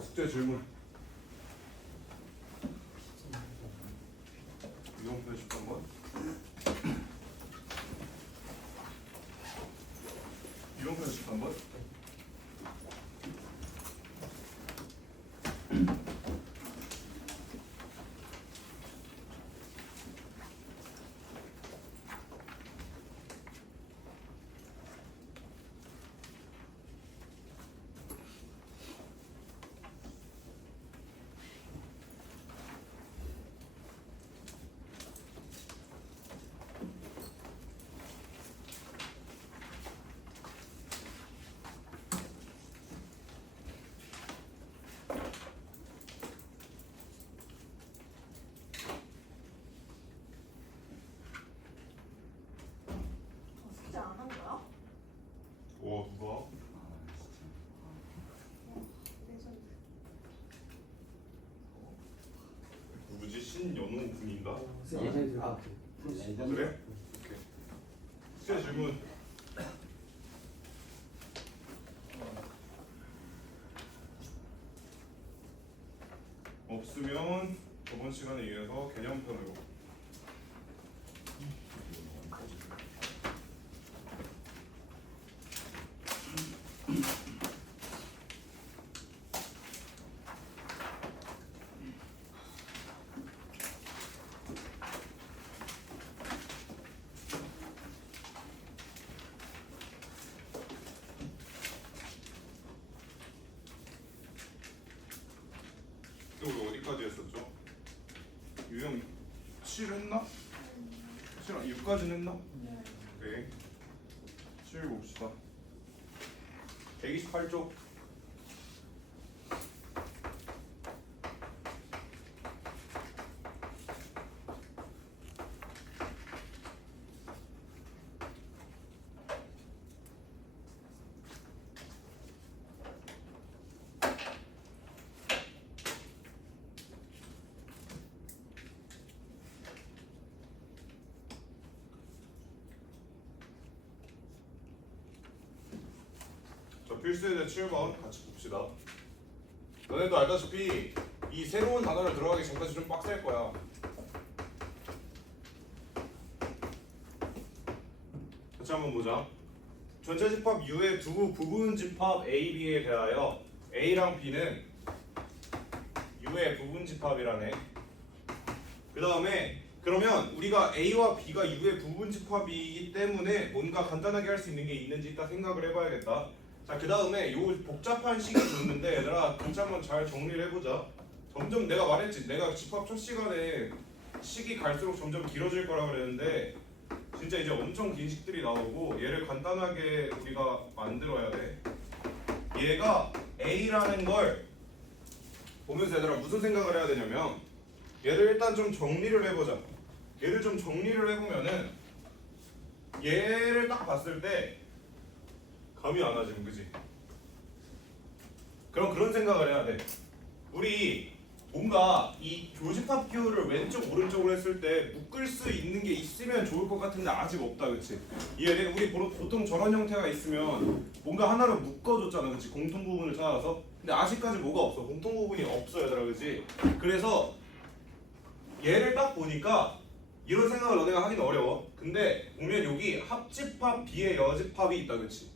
자, 숙제 질문. 이동표 13번. 이동표 13번. 숙제 안 한 거야? 오, 누가? 레전드. 누구지? 신연호 군인가? 예전에 들어갔지. 그래? 오케이. 숙제 질문. 없으면 저번 시간에 이어서 개념편으로. 우리 어디까지 했었죠? 유형 7 했나? 7 6까지는 했나? 오케이. 7 봅시다. 128쪽. 자, 필수에대 7번 같이 봅시다. 너네도 알다시피 이 새로운 단어를 들어가기 전까지 좀 빡셀 거야. 같이 한번 보자. 전체 집합 U의 두 부분 집합 A, B에 대하여 A랑 B는 U의 부분 집합이라네. 그 다음에 그러면 우리가 A와 B가 U의 부분 집합이기 때문에 뭔가 간단하게 할 수 있는 게 있는지 딱 생각을 해봐야겠다. 자, 그 다음에 요 복잡한 식이 줬는데 얘들아 같이 한번 잘 정리를 해보자. 점점 내가 말했지, 내가 집합 첫 시간에 식이 갈수록 점점 길어질 거라 그랬는데 진짜 이제 엄청 긴 식들이 나오고 얘를 간단하게 우리가 만들어야 돼. 얘가 A라는 걸 보면서 얘들아 무슨 생각을 해야 되냐면 얘를 일단 좀 정리를 해보자. 얘를 좀 정리를 해보면은 얘를 딱 봤을 때 감이 안 와지는, 그지? 그럼 그런 생각을 해야 돼. 우리 뭔가 이 교집합 기호를 왼쪽 오른쪽으로 했을 때 묶을 수 있는 게 있으면 좋을 것 같은데 아직 없다, 그치? 이해돼? 우리 보통 저런 형태가 있으면 뭔가 하나로 묶어줬잖아, 그치? 공통 부분을 찾아서. 근데 아직까지 뭐가 없어? 공통 부분이 없어, 얘들아, 그치? 그래서 얘를 딱 보니까 이런 생각을 너네가 하기는 어려워. 근데 보면 여기 합집합 B의 여집합이 있다, 그치?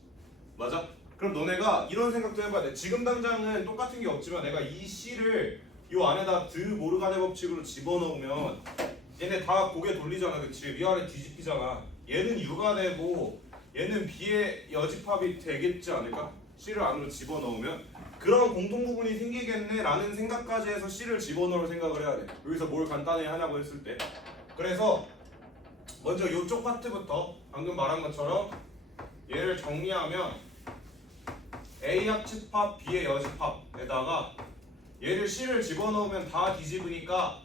맞아? 그럼 너네가 이런 생각도 해봐야 돼. 지금 당장은 똑같은 게 없지만 내가 이 C를 요 안에다 드 모르가네 법칙으로 집어넣으면 얘네 다 고개 돌리잖아, 그치? 위아래 뒤집히잖아. 얘는 U가 되고 얘는 B의 여집합이 되겠지 않을까? C를 안으로 집어넣으면 그런 공통 부분이 생기겠네 라는 생각까지 해서 C를 집어넣을 생각을 해야 돼. 여기서 뭘 간단히 하냐고 했을 때. 그래서 먼저 요쪽 파트부터 방금 말한 것처럼 얘를 정리하면 A 합집합 B의 여집합에다가 얘를 C를 집어넣으면 다 뒤집으니까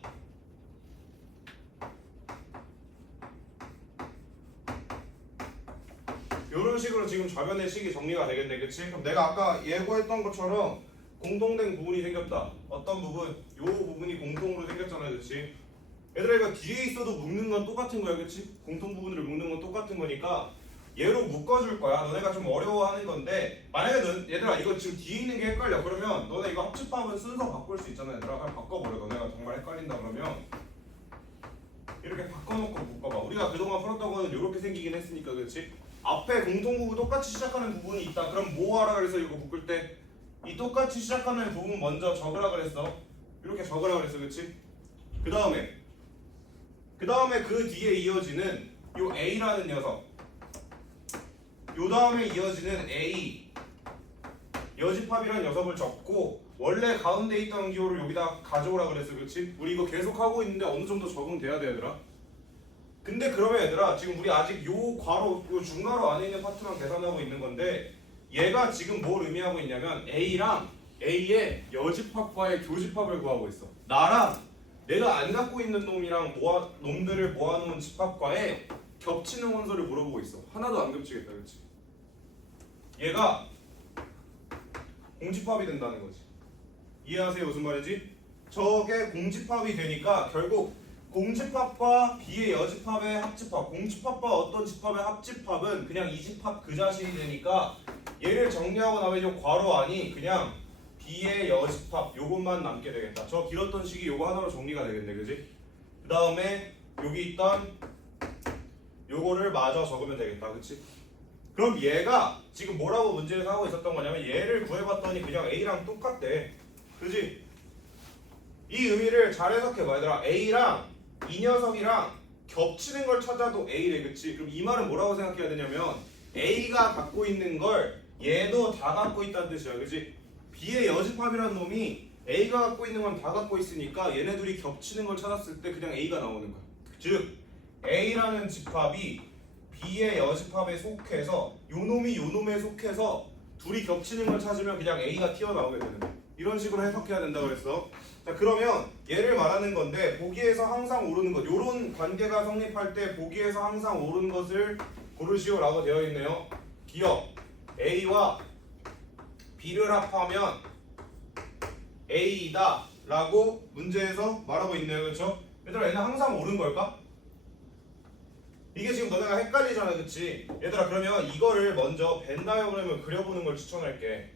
이런 식으로 지금 좌변의 식이 정리가 되겠네, 그치? 그럼 내가 아까 예고했던 것처럼 공통된 부분이 생겼다. 어떤 부분? 요 부분이 공통으로 생겼잖아, 그치? 얘들아 이거 뒤에 있어도 묶는 건 똑같은 거야, 그치? 공통 부분을 묶는 건 똑같은 거니까 얘로 묶어줄 거야. 너네가 좀 어려워하는 건데 만약에 얘들아 이거 지금 뒤에 있는 게 헷갈려. 그러면 너네 이거 합집합은 순서 바꿀 수 있잖아. 얘들아 그냥 바꿔버려. 너네가 정말 헷갈린다 그러면 이렇게 바꿔놓고 묶어봐. 우리가 그동안 풀었던 거는 이렇게 생기긴 했으니까 그렇지? 앞에 공통부분 똑같이 시작하는 부분이 있다. 그럼 뭐 하라 그래서 이거 묶을 때 이 똑같이 시작하는 부분 먼저 적으라 그랬어. 이렇게 적으라 그랬어. 그렇지? 그 다음에 그 뒤에 이어지는 요 A라는 녀석 요 다음에 이어지는 A 여집합이라는 녀석을 적고 원래 가운데 있던 기호를 여기다 가져오라 그랬어. 그렇지? 우리 이거 계속 하고 있는데 어느 정도 적응돼야 돼 얘들아. 근데 그러면 얘들아 지금 우리 아직 요 괄호 요 중괄호 안에 있는 파트만 계산하고 있는 건데 얘가 지금 뭘 의미하고 있냐면 A랑 A의 여집합과의 교집합을 구하고 있어. 나랑 내가 안 갖고 있는 놈이랑 놈들을 모아놓은 집합과의 겹치는 원소를 물어보고 있어. 하나도 안 겹치겠다. 그렇지? 얘가 공집합이 된다는 거지. 이해하세요? 무슨 말인지? 저게 공집합이 되니까 결국 공집합과 B의 여집합의 합집합, 공집합과 어떤 집합의 합집합은 그냥 이 집합 그 자신이 되니까 얘를 정리하고 나면 이 괄호 안이 그냥 B의 여집합 요것만 남게 되겠다. 저 길었던 식이 요거 하나로 정리가 되겠네. 그지? 그 다음에 여기 있던 요거를 마저 적으면 되겠다. 그치? 그럼 얘가 지금 뭐라고 문제에서 하고 있었던 거냐면 얘를 구해봤더니 그냥 A랑 똑같대. 그지? 이 의미를 잘 해석해봐 얘들아. A랑 이 녀석이랑 겹치는 걸 찾아도 A래. 그치? 그럼 이 말은 뭐라고 생각해야 되냐면 A가 갖고 있는 걸 얘도 다 갖고 있다는 뜻이야. 그치? B의 여집합이라는 놈이 A가 갖고 있는 건 다 갖고 있으니까 얘네들이 겹치는 걸 찾았을 때 그냥 A가 나오는 거야. 즉 A라는 집합이 B의 여집합에 속해서 요 놈이 요 놈에 속해서 둘이 겹치는 걸 찾으면 그냥 A가 튀어나오게 되는 거야. 이런 식으로 해석해야 된다 그랬어. 자 그러면 얘를 말하는 건데 보기에서 항상 오르는 것 요런 관계가 성립할 때 보기에서 항상 오르는 것을 고르시오라고 되어 있네요. 기억 A와 B를 합하면 A이다 라고 문제에서 말하고 있네요. 그렇죠? 얘들아 얘는 항상 옳은 걸까? 이게 지금 너네가 헷갈리잖아. 그치? 얘들아 그러면 이거를 먼저 벤 다이어그램을 그려보는 걸 추천할게.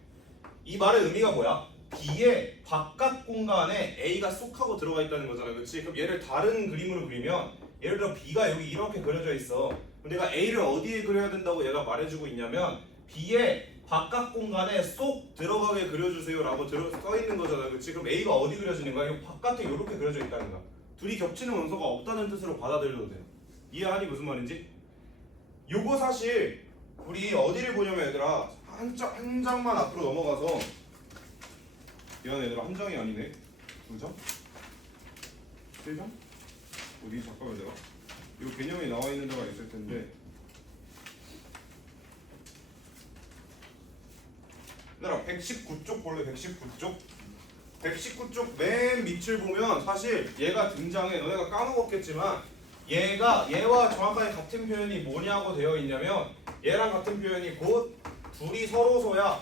이 말의 의미가 뭐야? B의 바깥 공간에 A가 쏙 하고 들어가 있다는 거잖아. 그치? 그럼 얘를 다른 그림으로 그리면 예를 들어 B가 여기 이렇게 그려져 있어. 그럼 내가 A를 어디에 그려야 된다고 얘가 말해주고 있냐면 B의 바깥 공간에 쏙 들어가게 그려주세요 라고 써있는 거잖아. 그치? 그럼 A가 어디 그려지는 거야? 이 바깥에 이렇게 그려져 있다는 거야. 둘이 겹치는 원소가 없다는 뜻으로 받아들여도 돼요. 이해하니 무슨 말인지? 요거 사실 우리 어디를 보냐면 얘들아 한 장만 앞으로 넘어가서 미안해 얘들아 한 장이 아니네. 두 장? 세 장? 어디 잠깐만 내가 이거 개념이 나와 있는 데가 있을 텐데 얘들아 119쪽 볼래? 119쪽? 119쪽 맨 밑을 보면 사실 얘가 등장해. 너네가 까먹었겠지만 얘와 정확하게 같은 표현이 뭐냐고 되어 있냐면 얘랑 같은 표현이 곧 둘이 서로서야.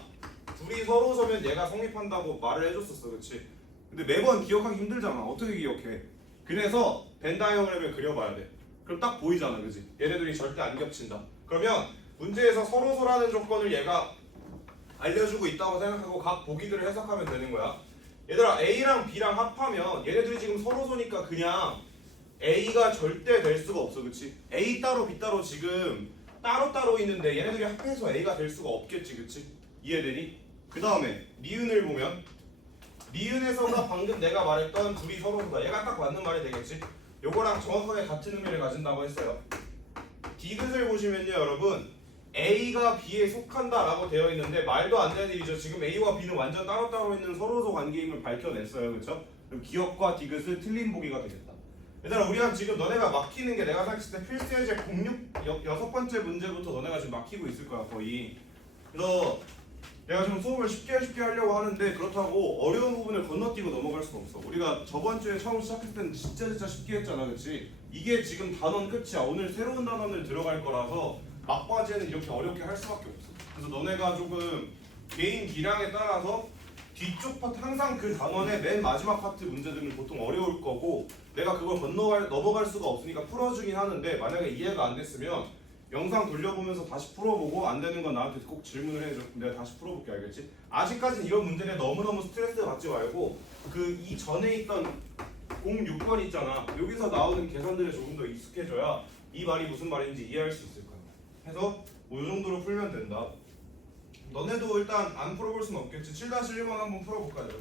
둘이 서로서면 얘가 성립한다고 말을 해줬었어. 그치? 근데 매번 기억하기 힘들잖아. 어떻게 기억해? 그래서 벤 다이어그램을 그려봐야 돼. 그럼 딱 보이잖아. 그치? 얘네들이 절대 안 겹친다. 그러면 문제에서 서로서라는 조건을 얘가 알려주고 있다고 생각하고 각 보기들을 해석하면 되는 거야. 얘들아 A랑 B랑 합하면 얘네들이 지금 서로서니까 그냥 A가 절대 될 수가 없어. 그치? A 따로 B 따로 지금 따로따로 있는데 얘네들이 합해서 A가 될 수가 없겠지. 그치? 이해되니? 그 다음에 니은을 보면 니은에서가 방금 내가 말했던 둘이 서로서다. 얘가 딱 맞는 말이 되겠지? 요거랑 정확하게 같은 의미를 가진다고 했어요. 디귿을 보시면요 여러분 A가 B에 속한다 라고 되어 있는데 말도 안 되는 일이죠. 지금 A와 B는 완전 따로따로 있는 서로서 관계임을 밝혀냈어요. 그렇죠? 그럼 기억과 디귿은 틀린 보기가 되겠다. 얘들아 우리가 지금 너네가 막히는 게 내가 생각했을 때 필수예제 6번째 문제부터 너네가 지금 막히고 있을 거야 거의. 그래서 내가 좀 수업을 쉽게 하려고 하는데 그렇다고 어려운 부분을 건너뛰고 넘어갈 수가 없어. 우리가 저번 주에 처음 시작했을 때는 진짜 쉽게 했잖아. 그치? 이게 지금 단원 끝이야. 오늘 새로운 단원을 들어갈 거라서 막바지에는 이렇게 어렵게 할 수밖에 없어. 그래서 너네가 조금 개인 기량에 따라서 뒤쪽 파트 항상 그 단원의 맨 마지막 파트 문제들은 보통 어려울 거고 내가 그걸 넘어갈 수가 없으니까 풀어주긴 하는데 만약에 이해가 안 됐으면 영상 돌려보면서 다시 풀어보고 안 되는 건 나한테 꼭 질문을 해줘. 내가 다시 풀어볼게. 알겠지? 아직까지는 이런 문제에 너무너무 스트레스 받지 말고 그 이전에 있던 06번 있잖아. 여기서 나오는 계산들에 조금 더 익숙해져야 이 말이 무슨 말인지 이해할 수 있을 거야. 해서 뭐 이 정도로 풀면 된다. 너네도 일단 안 풀어볼 순 없겠지. 7-1번 한번 풀어볼까? 내가.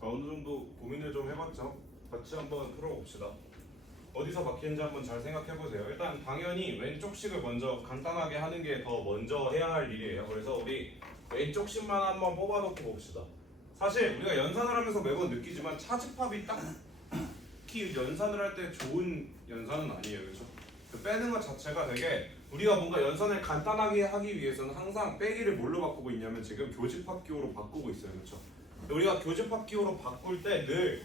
어느 정도 고민을 좀 해봤죠. 같이 한번 풀어봅시다. 어디서 막히는지 한번 잘 생각해보세요. 일단 당연히 왼쪽식을 먼저 간단하게 하는 게 더 먼저 해야 할 일이에요. 그래서 우리 왼쪽식만 한번 뽑아놓고 봅시다. 사실 우리가 연산을 하면서 매번 느끼지만 차집합이 딱히 연산을 할 때 좋은 연산은 아니에요. 그렇죠? 그 빼는 것 자체가 되게 우리가 뭔가 연산을 간단하게 하기 위해서는 항상 빼기를 뭘로 바꾸고 있냐면 지금 교집합 기호로 바꾸고 있어요. 그렇죠? 우리가 교집합 기호로 바꿀 때 늘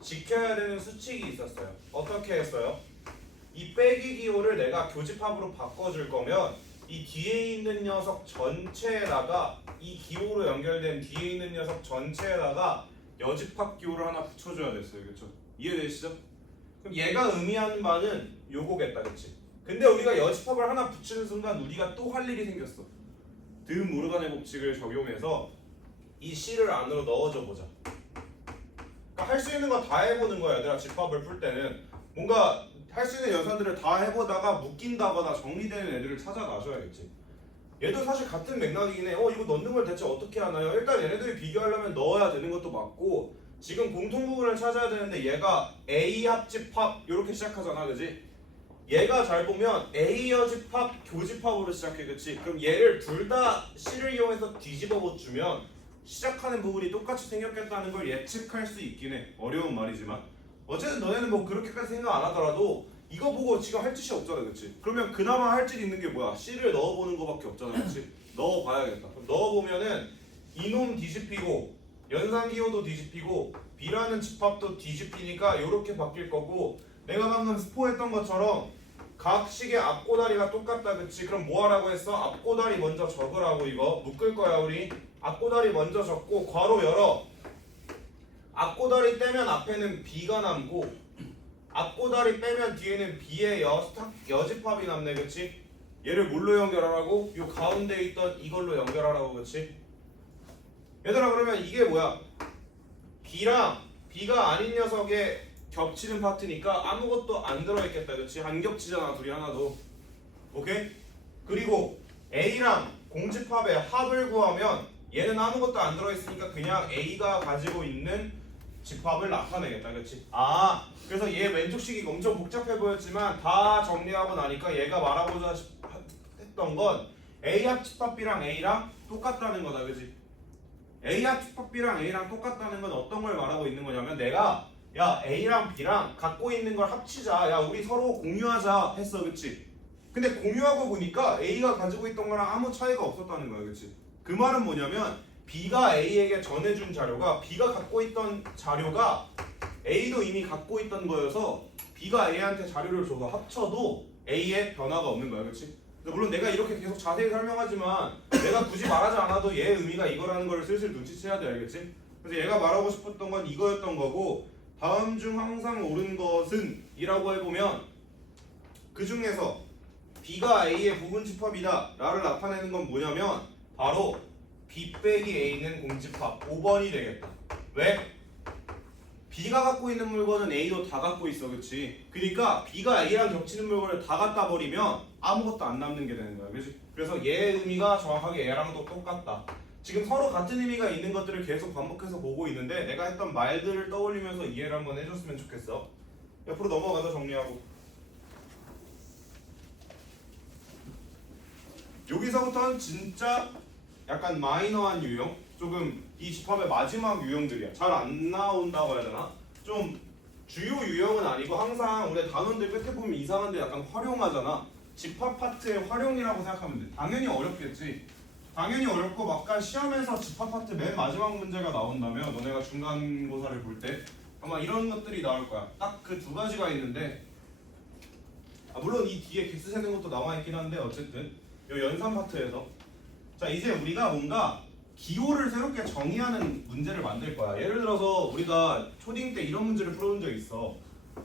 지켜야 되는 수칙이 있었어요. 어떻게 했어요? 이 빼기 기호를 내가 교집합으로 바꿔줄 거면 이 뒤에 있는 녀석 전체에다가 이 기호로 연결된 뒤에 있는 녀석 전체에다가 여집합 기호를 하나 붙여줘야 됐어요. 그렇죠? 이해되시죠? 그럼 얘가 의미하는 바는 요거겠다. 그치? 근데 우리가 여집합을 하나 붙이는 순간 우리가 또 할 일이 생겼어. 드 모르간의 법칙을 적용해서 이 C를 안으로 넣어줘 보자. 그러니까 할 수 있는 거 다 해보는 거야. 얘들아 집합을 풀 때는 뭔가 할 수 있는 연산들을 다 해보다가 묶인다거나 정리되는 애들을 찾아놔줘야겠지. 얘도 사실 같은 맥락이긴 해. 이거 넣는 걸 대체 어떻게 하나요? 일단 얘네들이 비교하려면 넣어야 되는 것도 맞고 지금 공통부분을 찾아야 되는데 얘가 A 합집합 이렇게 시작하잖아. 그지? 얘가 잘 보면 A 여집합 교집합으로 시작해. 그치? 그럼 얘를 둘 다 C를 이용해서 뒤집어 주면 시작하는 부분이 똑같이 생겼겠다는 걸 예측할 수 있긴 해. 어려운 말이지만 어쨌든 너네는 뭐 그렇게까지 생각 안 하더라도 이거 보고 지금 할 짓이 없잖아, 그렇지? 그러면 그나마 할 짓 있는 게 뭐야? C를 넣어보는 거밖에 없잖아, 그렇지? 넣어봐야겠다. 그럼 넣어보면은 이놈 뒤집히고 연산기호도 뒤집히고 B라는 집합도 뒤집히니까 이렇게 바뀔 거고, 내가 방금 스포했던 것처럼 각 식의 앞고다리가 똑같다, 그치? 그럼 뭐 하라고 했어? 앞고다리 먼저 적으라고. 이거 묶을 거야 우리. 앞고다리 먼저 적고 괄호 열어. 앞고다리 떼면 앞에는 B가 남고 앞고다리 빼면 뒤에는 B의 여집합이 남네, 그치? 얘를 뭘로 연결하라고? 요 가운데 있던 이걸로 연결하라고, 그치? 얘들아, 그러면 이게 뭐야? B랑 B가 아닌 녀석의 겹치는 파트니까 아무것도 안 들어있겠다, 그치? 안 겹치잖아, 둘이 하나도. 오케이? 그리고 A랑 공집합의 합을 구하면 얘는 아무것도 안 들어있으니까 그냥 A가 가지고 있는 집합을 나타내겠다, 그치? 아, 그래서 얘 왼쪽식이 엄청 복잡해 보였지만 다 정리하고 나니까 얘가 말하고자 했던 건 A 합집합 B랑 A랑 똑같다는 거다, 그치? A 합집합 B랑 A랑 똑같다는 건 어떤 걸 말하고 있는 거냐면, 내가 야 A랑 B랑 갖고 있는 걸 합치자, 야 우리 서로 공유하자 했어, 그치? 근데 공유하고 보니까 A가 가지고 있던 거랑 아무 차이가 없었다는 거야, 그치? 그 말은 뭐냐면 B가 A에게 전해준 자료가, B가 갖고 있던 자료가 A도 이미 갖고 있던 거여서 B가 A한테 자료를 줘서 합쳐도 A에 변화가 없는 거야, 그치? 물론 내가 이렇게 계속 자세히 설명하지만 내가 굳이 말하지 않아도 얘의 의미가 이거라는 걸 슬슬 눈치채야 돼, 알겠지? 그래서 얘가 말하고 싶었던 건 이거였던 거고, 다음 중 항상 옳은 것은 이라고 해보면 그 중에서 B가 A의 부분집합이다 라를 나타내는 건 뭐냐면 바로 B 빼기 A는 공집합 5번이 되겠다. 왜? B가 갖고 있는 물건은 A도 다 갖고 있어, 그치? 그러니까 B가 A랑 겹치는 물건을 다 갖다 버리면 아무것도 안 남는 게 되는 거야, 그치? 그래서 얘의 의미가 정확하게 얘랑도 똑같다. 지금 서로 같은 의미가 있는 것들을 계속 반복해서 보고 있는데 내가 했던 말들을 떠올리면서 이해를 한번 해줬으면 좋겠어. 옆으로 넘어가서 정리하고, 여기서부터는 진짜 약간 마이너한 유형, 조금 이 집합의 마지막 유형들이야. 잘 안 나온다고 해야 되나? 좀 주요 유형은 아니고 항상 우리 단원들 끝에 보면 이상한데 약간 활용하잖아. 집합 파트의 활용이라고 생각하면 돼. 당연히 어렵겠지. 당연히 어렵고 막간 시험에서 집합 파트 맨 마지막 문제가 나온다면 너네가 중간고사를 볼 때 아마 이런 것들이 나올 거야. 딱 그 두 가지가 있는데, 물론 이 뒤에 개수 세는 것도 나와 있긴 한데 어쨌든 이 연산 파트에서, 자 이제 우리가 뭔가 기호를 새롭게 정의하는 문제를 만들 거야. 예를 들어서 우리가 초딩 때 이런 문제를 풀어본 적 있어.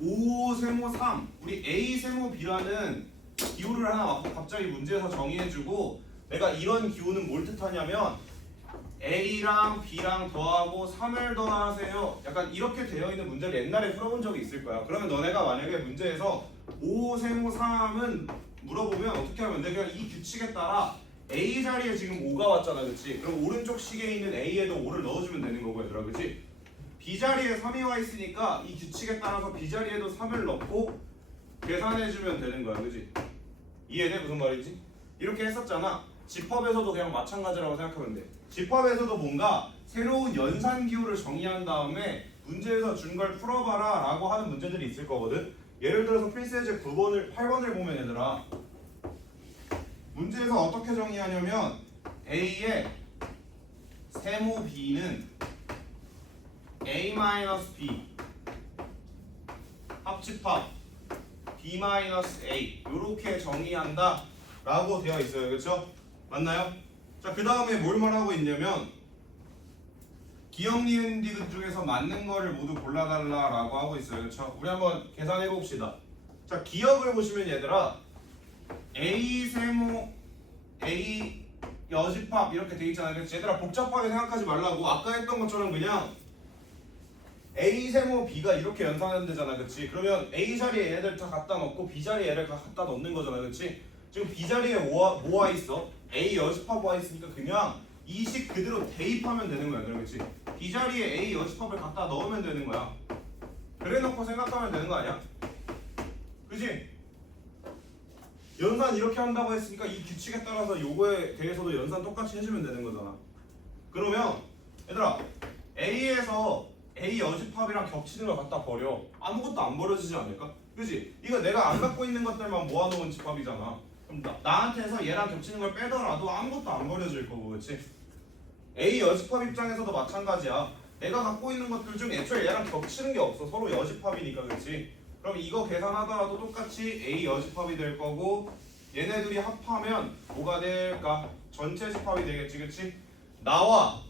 5 세모 3, 우리 A 세모 B라는 기호를 하나 갑자기 문제에서 정의해주고, 내가 이런 기호는 뭘 뜻하냐면 A랑 B랑 더하고 3을 더하세요, 약간 이렇게 되어 있는 문제를 옛날에 풀어본 적이 있을 거야. 그러면 너네가 만약에 문제에서 5 세모 3은 물어보면 어떻게 하면 돼? 그냥 이 규칙에 따라 A 자리에 지금 5가 왔잖아, 그치? 그럼 오른쪽 식에 있는 A에도 5를 넣어주면 되는 거고, 얘들아, 그치? B 자리에 3이 와 있으니까 이 규칙에 따라서 B 자리에도 3을 넣고 계산해주면 되는 거야, 그치? 이해돼? 무슨 말인지? 이렇게 했었잖아. 집합에서도 그냥 마찬가지라고 생각하면 돼. 집합에서도 뭔가 새로운 연산 기호를 정의한 다음에 문제에서 준 걸 풀어봐라 라고 하는 문제들이 있을 거거든. 예를 들어서 필수예제 8번을 보면 얘들아, 문제에서 어떻게 정의하냐면 A의 세모 B는 A-B 합집합 B-A 이렇게 정의한다 라고 되어 있어요, 그렇죠? 맞나요? 자, 그 다음에 뭘 말하고 있냐면 기억, 니은, 디귿 중에서 맞는 거를 모두 골라달라 라고 하고 있어요, 그렇죠? 우리 한번 계산해 봅시다. 자, 기억을 보시면 얘들아, A 세모 A 여집합 이렇게 돼 있잖아요, 그렇지? 얘들아 복잡하게 생각하지 말라고. 아까 했던 것처럼 그냥 A 세모 B가 이렇게 연산하는 되잖아, 그렇지? 그러면 A 자리에 얘네들 다 갖다 넣고 B 자리에 얘를 갖다 넣는 거잖아, 그렇지? 지금 B 자리에 뭐 와 있어? A 여집합 와 있으니까 그냥 이 식 그대로 대입하면 되는 거야, 그렇지? B 자리에 A 여집합을 갖다 넣으면 되는 거야. 그래 놓고 생각하면 되는 거 아니야? 그치? 연산 이렇게 한다고 했으니까 이 규칙에 따라서 요거에 대해서도 연산 똑같이 해주면 되는 거잖아. 그러면 얘들아 A에서 A 여집합이랑 겹치는 걸 갖다 버려. 아무것도 안 버려지지 않을까? 그지? 이거 내가 안 갖고 있는 것들만 모아놓은 집합이잖아. 그럼 나한테서 얘랑 겹치는 걸 빼더라도 아무것도 안 버려질 거고, 그렇지? A 여집합 입장에서도 마찬가지야. 내가 갖고 있는 것들 중 애초에 얘랑 겹치는 게 없어. 서로 여집합이니까, 그렇지? 그럼 이거 계산하더라도 똑같이 A 여집합이 될 거고 얘네들이 합하면 뭐가 될까? 전체 집합이 되겠지, 그렇지? 나와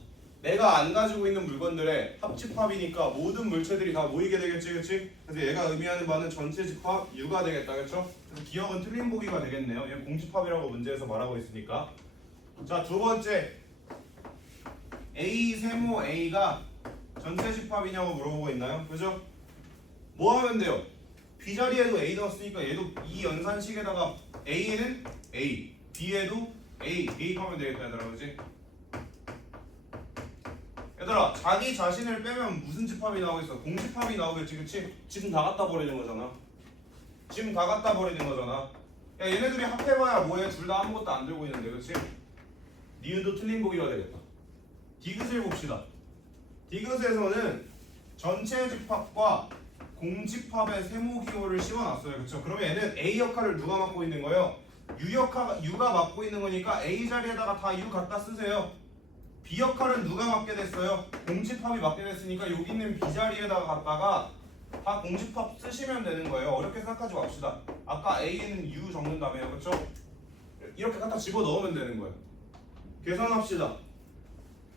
내가 안 가지고 있는 물건들의 합집합이니까 모든 물체들이 다 모이게 되겠지, 그렇지? 그래서 얘가 의미하는 바는 전체 집합 U가 되겠다, 그렇죠? 그래서 기억은 틀린 보기가 되겠네요. 얘는 공집합이라고 문제에서 말하고 있으니까. 자, 두 번째 A 세모 A가 전체 집합이냐고 물어보고 있나요? 그죠? 뭐 하면 돼요? B 자리에도 A 넣었으니까 얘도 이 연산식에다가 A는 A, B에도 A 대입하면 되겠다, 얘들아, 그렇지? 얘들아 자기 자신을 빼면 무슨 집합이 나오겠어? 공집합이 나오겠지, 그치? 지금 다 갖다 버리는 거잖아. 지금 다 갖다 버리는 거잖아. 야 얘네들이 합해봐야 뭐해? 둘 다 아무것도 안 들고 있는데, 그치? 니은도 틀린 보기가 되겠다. 디귿을 봅시다. 디귿에서는 전체 집합과 공집합의 세모기호를 씌워놨어요, 그쵸? 그러면 얘는 A 역할을 누가 맡고 있는 거예요? U가 맡고 있는 거니까 A 자리에다가 다 U 갖다 쓰세요. B 역할은 누가 맡게 됐어요? 공집합이 맡게 됐으니까 여기 있는 B 자리에다가 갖다가 다 공집합 쓰시면 되는 거예요. 어렵게 생각하지 맙시다. 아까 A는 U 적는다며요, 그렇죠? 이렇게 갖다 집어 넣으면 되는 거예요. 계산합시다.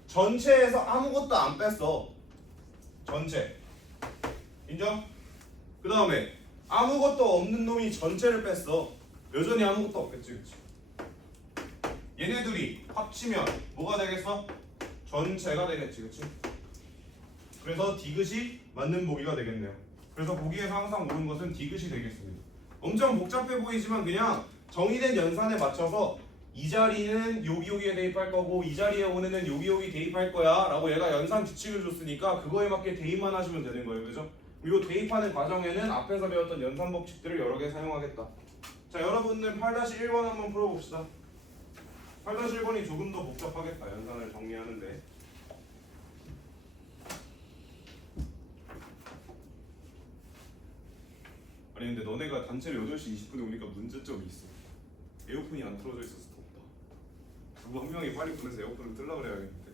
전체에서 아무것도 안 뺐어. 전체 인정? 그 다음에 아무것도 없는 놈이 전체를 뺐어. 여전히 아무것도 없겠지, 그치? 얘네들이 합치면 뭐가 되겠어? 전체가 되겠지, 그치? 그래서 디귿이 맞는 보기가 되겠네요. 그래서 보기에서 항상 옳은 것은 디귿이 되겠습니다. 엄청 복잡해 보이지만 그냥 정의된 연산에 맞춰서 이 자리는 여기에 대입할 거고 이 자리에 오는 애는 여기 대입할 거야 라고 얘가 연산 규칙을 줬으니까 그거에 맞게 대입만 하시면 되는 거예요, 그죠? 그리고 대입하는 과정에는 앞에서 배웠던 연산 법칙들을 여러 개 사용하겠다. 자, 여러분들 8-1번 한번 풀어봅시다. 8-1번이 조금 더 복잡하겠다, 연산을 정리하는데. 아니 근데 너네가 단체로 8시 20분에 오니까 문제점이 있어. 에어컨이 안 틀어져 있어서 덥다. 누구 한 명이 빨리 보내서 에어컨을 틀라 그래야겠는데.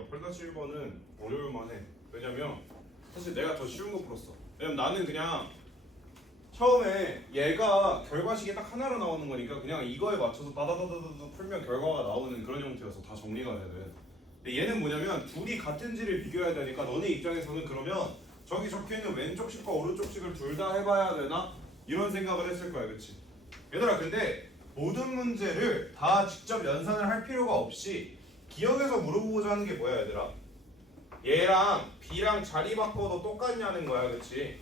야 8-1번은 어려울만해. 왜냐면 사실 내가 더 쉬운 거 풀었어. 왜냐면 나는 그냥 처음에 얘가 결과식이 딱 하나로 나오는 거니까 그냥 이거에 맞춰서 다다다다다 풀면 결과가 나오는 그런 형태여서 다 정리가 돼야 돼. 근데 얘는 뭐냐면 둘이 같은지를 비교해야 되니까 너네 입장에서는 그러면 저기 적혀있는 왼쪽 식과 오른쪽 식을 둘 다 해봐야 되나? 이런 생각을 했을 거야, 그치? 얘들아, 근데 모든 문제를 다 직접 연산을 할 필요가 없이 기억에서 물어보고자 하는 게 뭐야, 얘들아? 얘랑 B랑 자리 바꿔도 똑같냐는 거야, 그치?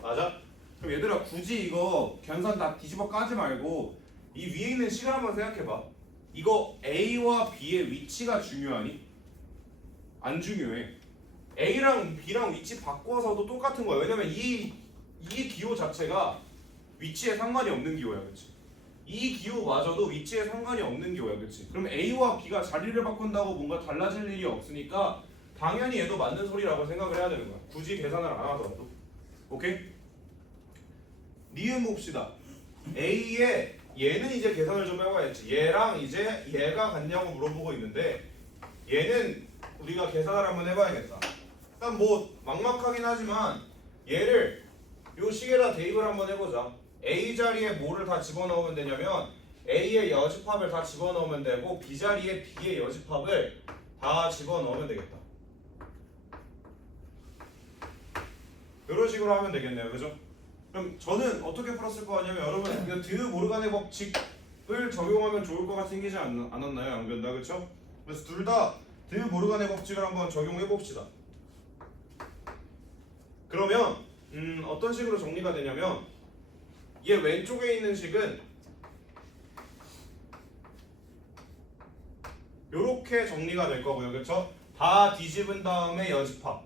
맞아? 그럼 얘들아, 굳이 이거 변산 다 뒤집어 까지 말고 이 위에 있는 식을 한번 생각해봐. 이거 A와 B의 위치가 중요하니? 안 중요해. A랑 B랑 위치 바꿔서도 똑같은 거야. 왜냐면 이 기호 자체가 위치에 상관이 없는 기호야, 그렇지? 이 기호마저도 위치에 상관이 없는 기호야, 그렇지? 그럼 A와 B가 자리를 바꾼다고 뭔가 달라질 일이 없으니까 당연히 얘도 맞는 소리라고 생각을 해야 되는 거야. 굳이 계산을 안 하더라도. 오케이? 니은 봅시다. A에 얘는 이제 계산을 좀 해봐야지. 얘랑 이제 얘가 같냐고 물어보고 있는데 얘는 우리가 계산을 한번 해봐야겠다. 일단 뭐 막막하긴 하지만 얘를 요 식에다 대입을 한번 해보자. A 자리에 뭐를 다 집어넣으면 되냐면 A의 여집합을 다 집어넣으면 되고 B 자리에 B의 여집합을 다 집어넣으면 되겠다. 이런 식으로 하면 되겠네요, 그죠? 그럼 저는 어떻게 풀었을 거 같냐면 여러분 드 모르간의 법칙을 적용하면 좋을 것 같이 생기지 않았나요, 양변다, 그렇죠? 그래서 둘 다 드 모르간의 법칙을 한번 적용해 봅시다. 그러면 어떤 식으로 정리가 되냐면 얘 왼쪽에 있는 식은 요렇게 정리가 될 거고요, 그렇죠? 다 뒤집은 다음에 여집합,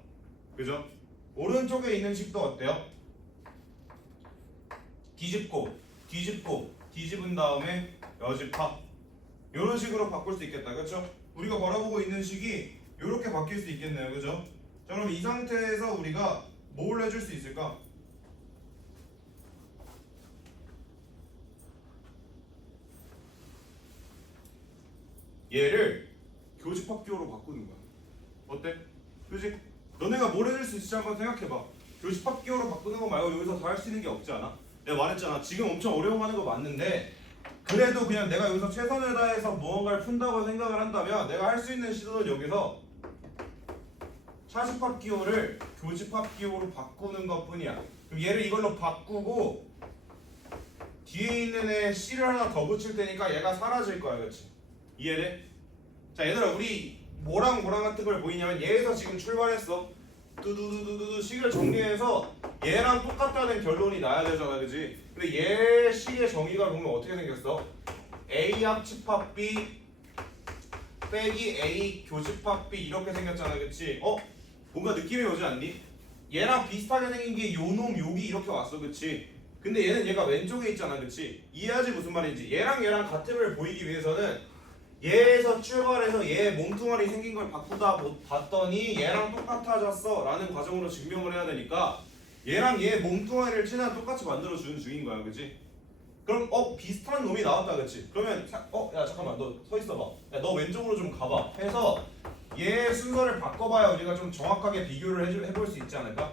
그죠? 오른쪽에 있는 식도 어때요? 뒤집고 뒤집은 다음에 여집합, 요런 식으로 바꿀 수 있겠다, 그렇죠? 우리가 바라보고 있는 식이 요렇게 바뀔 수 있겠네요, 그죠? 자, 그럼 이 상태에서 우리가 뭘 해줄 수 있을까? 얘를 교집합기호로 바꾸는 거야. 어때? 그지? 너네가 뭘 해줄 수 있을지 한번 생각해봐. 교집합기호로 바꾸는 거 말고 여기서 더 할 수 있는 게 없지 않아? 내가 말했잖아. 지금 엄청 어려워하는 거 맞는데 그래도 그냥 내가 여기서 최선을 다해서 무언가를 푼다고 생각을 한다면 내가 할 수 있는 시도는 여기서 차집합기호를 교집합기호로 바꾸는 것 뿐이야. 그럼 얘를 이걸로 바꾸고 뒤에 있는 애 C를 하나 더 붙일 테니까 얘가 사라질 거야, 그렇지? 이해돼? 자, 얘들아, 우리 뭐랑 같은 걸 보이냐면 얘에서 지금 출발했어. 두두두두두 식을 정리해서 얘랑 똑같다는 결론이 나야 되잖아, 그지? 근데 얘 식의 정의가 보면 어떻게 생겼어? A 합집합 B 빼기 A 교집합 B 이렇게 생겼잖아, 그치? 뭔가 느낌이 오지 않니? 얘랑 비슷하게 생긴 게 요놈 여기 이렇게 왔어, 그치? 근데 얘는 얘가 왼쪽에 있잖아, 그치? 이해하지 무슨 말인지. 얘랑 같음을 보이기 위해서는 얘에서 출발해서 얘 몸뚱아리 생긴 걸 바꾸다 봤더니 얘랑 똑같아졌어 라는 과정으로 증명을 해야 되니까 얘랑 얘 몸뚱아리를 최대한 똑같이 만들어주는 중인 거야, 그치? 그럼 비슷한 놈이 나왔다, 그치? 그러면 야 잠깐만, 너 서 있어봐. 야, 너 왼쪽으로 좀 가봐 해서 얘 순서를 바꿔봐야 우리가 좀 정확하게 비교를 해볼 수 있지 않을까?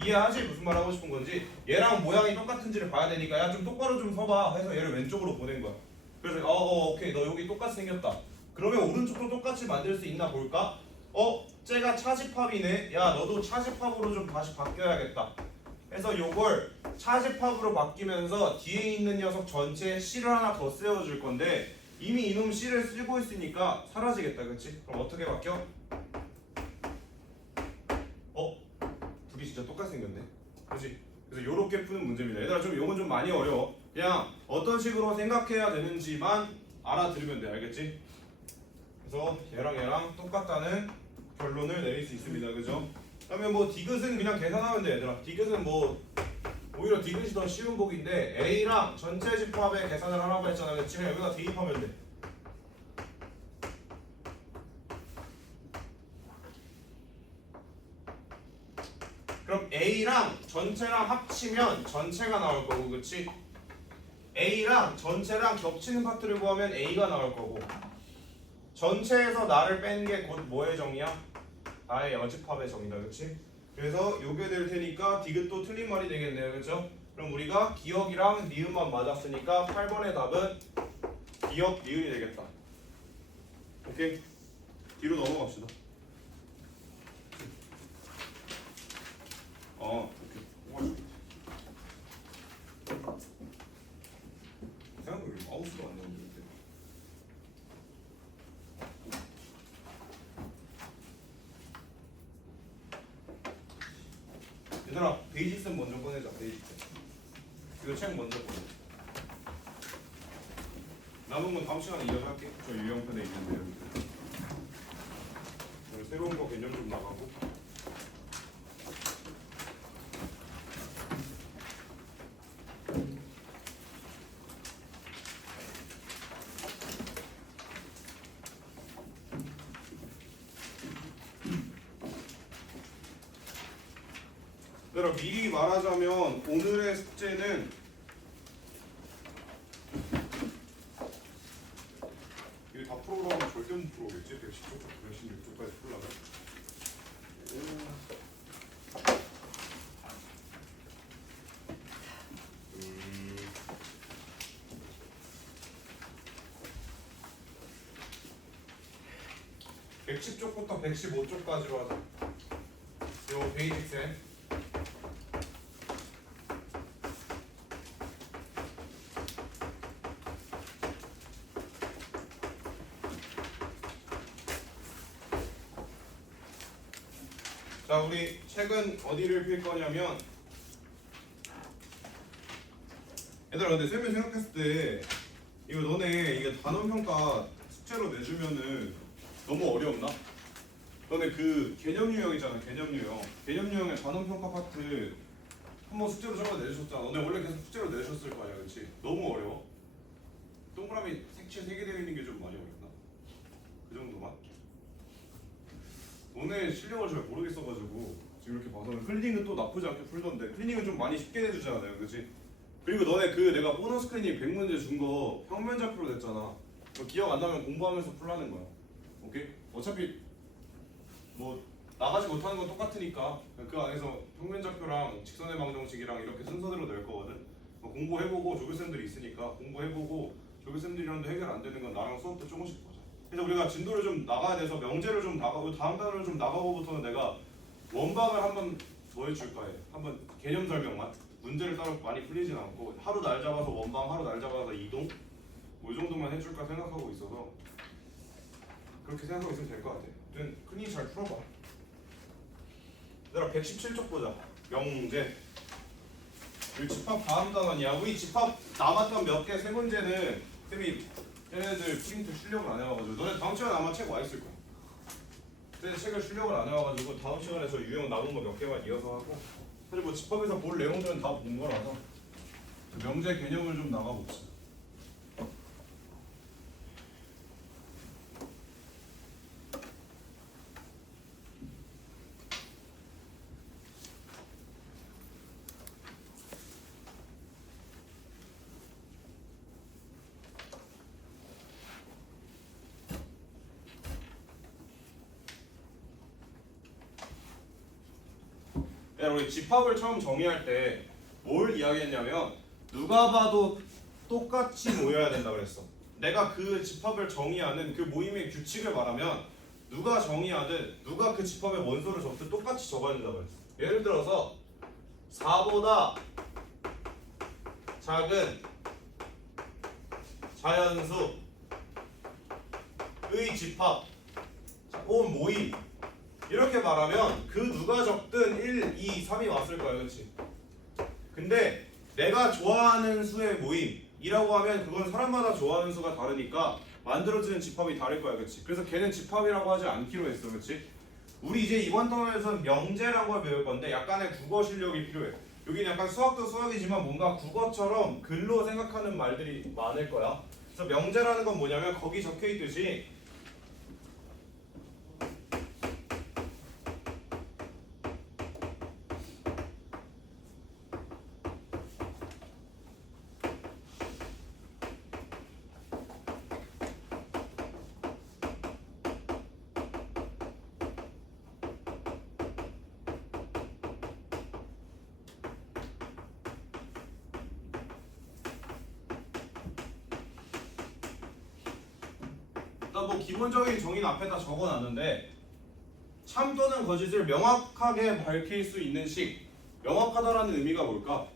이해하지? 무슨 말 하고 싶은 건지. 얘랑 모양이 똑같은지를 봐야 되니까 야 좀 똑바로 좀 서봐 해서 얘를 왼쪽으로 보낸 거야. 그래서 오케이, 너 여기 똑같이 생겼다. 그러면 오른쪽도 똑같이 만들 수 있나 볼까? 쟤가 차집합이네. 야, 너도 차집합으로 좀 다시 바뀌어야겠다. 해서 요걸 차집합으로 바뀌면서 뒤에 있는 녀석 전체에 C를 하나 더 세워줄 건데 이미 이놈 C를 쓰고 있으니까 사라지겠다, 그치? 그럼 어떻게 바뀌어? 둘이 진짜 똑같이 생겼네, 그치? 그래서 요렇게 푸는 문제입니다. 얘들아, 좀 요건 좀 많이 어려워. 그냥 어떤 식으로 생각해야 되는지만 알아들으면 돼, 알겠지? 그래서 얘랑 똑같다는 결론을 내릴 수 있습니다, 그죠? 그러면 뭐 디귿은 그냥 계산하면 돼, 얘들아. 디귿은 뭐 오히려 디귿이 더 쉬운 복인데 A랑 전체 집합의 계산을 하라고 했잖아, 그치? 그냥 여기다 대입하면 돼. 그럼 A랑 전체랑 합치면 전체가 나올 거고, 그치? A랑 전체랑 겹치는 파트를 구하면 A가 나올 거고 전체에서 나를 뺀 게 곧 뭐의 정의야? 나의 여집합의 정의다, 그렇지? 그래서 요게 될 테니까 디귿도 틀린 말이 되겠네요, 그렇죠? 그럼 우리가 기억이랑 니은만 맞았으니까 8번의 답은 기억 니은이 되겠다. 오케이? 뒤로 넘어갑시다. 오케이. 생각해보니까 마우스가 안 나오는데. 얘들아, 베이직슨 먼저 꺼내자. 베이직슨. 이거 책 먼저 꺼내. 남은 건 다음 시간에 이어서 할게. 저 유형편에 있는데요. 오늘 새로운 거 개념 좀 나가고. 얘들아, 미리 말하자면 오늘의 숙제는 이게 다 풀어가면 절대 못 풀어오겠지? 110쪽, 116쪽까지 풀려면. 110쪽부터 115쪽까지로 하자. 요 베이직센. 자, 우리 책은 어디를 필 거냐면, 얘들아, 근데 쌤이 생각했을 때 이거 너네 이게 단원평가 숙제로 내주면은 너무 어려웠나? 너네 그 개념 유형이잖아. 개념 유형. 개념 유형의 단원평가 파트 한번 숙제로 적어 내주셨잖아. 너네 원래 계속 숙제로 내주셨을 거 아니야, 그렇지? 너무 어려워. 동그라미 색칠 3개 되어 있는 게 좀 많이 어렵나? 그 정도만? 너네 실력을 잘 모르겠어가지고 지금 이렇게 봐서는 클리닝은 또 나쁘지 않게 풀던데, 클리닝은 좀 많이 쉽게 내주잖아요, 그렇지? 그리고 너네 그 내가 보너스 클리닝 100문제 준 거 평면좌표로 냈잖아. 그거 기억 안 나면 공부하면서 풀라는 거야. 오케이? 어차피 뭐 나가지 못하는 건 똑같으니까 그 안에서 평면좌표랑 직선의 방정식이랑 이렇게 순서대로 낼 거거든. 공부해보고 조교쌤들이 있으니까 공부해보고 조교쌤들이랑도 해결 안 되는 건 나랑 수업 때 조금씩 보자. 그래서 우리가 진도를 좀 나가야 돼서 명제를 좀 나가고 다음 단어를 좀 나가고부터는 내가 원방을 한번 뭐 해줄 거예요. 한번 개념 설명만. 문제를 따로 많이 풀리진 않고 하루 날 잡아서 원방, 하루 날 잡아서 이동 뭐 이 정도만 해줄까 생각하고 있어서 그렇게 생각하고 있으면 될 것 같아. 아무튼 큰이 잘 풀어봐. 얘들아 117쪽 보자. 명제. 우리 집합 다음 단원이야. 우리 집합 남았던 몇 개 세 문제는 쌤이 얘네들 프린트 출력을 안 해와가지고 너네 다음 시간에 아마 책 와 있을 거야. 근데 책을 출력을 안 해와가지고 다음 시간에 저 유형 남은 거 몇 개만 이어서 하고 사실 뭐 집합에서 볼 내용들은 다 본 거라서 그 명제 개념을 좀 나가봅시다. 우리 집합을 처음 정의할 때 뭘 이야기했냐면 누가 봐도 똑같이 모여야 된다 그랬어. 내가 그 집합을 정의하는 그 모임의 규칙을 말하면 누가 정의하든 누가 그 집합의 원소를 적든 똑같이 적어야 된다고 그랬어. 예를 들어서 4보다 작은 자연수의 집합 혹은 모임 이렇게 말하면 그 누가 적든 1, 2, 3이 왔을 거야, 그렇지? 근데 내가 좋아하는 수의 모임이라고 하면 그건 사람마다 좋아하는 수가 다르니까 만들어지는 집합이 다를 거야, 그렇지? 그래서 걔는 집합이라고 하지 않기로 했어, 그렇지? 우리 이제 이번 단원에서는 명제라고 걸 배울 건데 약간의 국어 실력이 필요해. 여기는 약간 수학도 수학이지만 뭔가 국어처럼 글로 생각하는 말들이 많을 거야. 그래서 명제라는 건 뭐냐면 거기 적혀 있듯이 나 뭐 기본적인 정의는 앞에다 적어놨는데 참 또는 거짓을 명확하게 밝힐 수 있는 식. 명확하다라는 의미가 뭘까?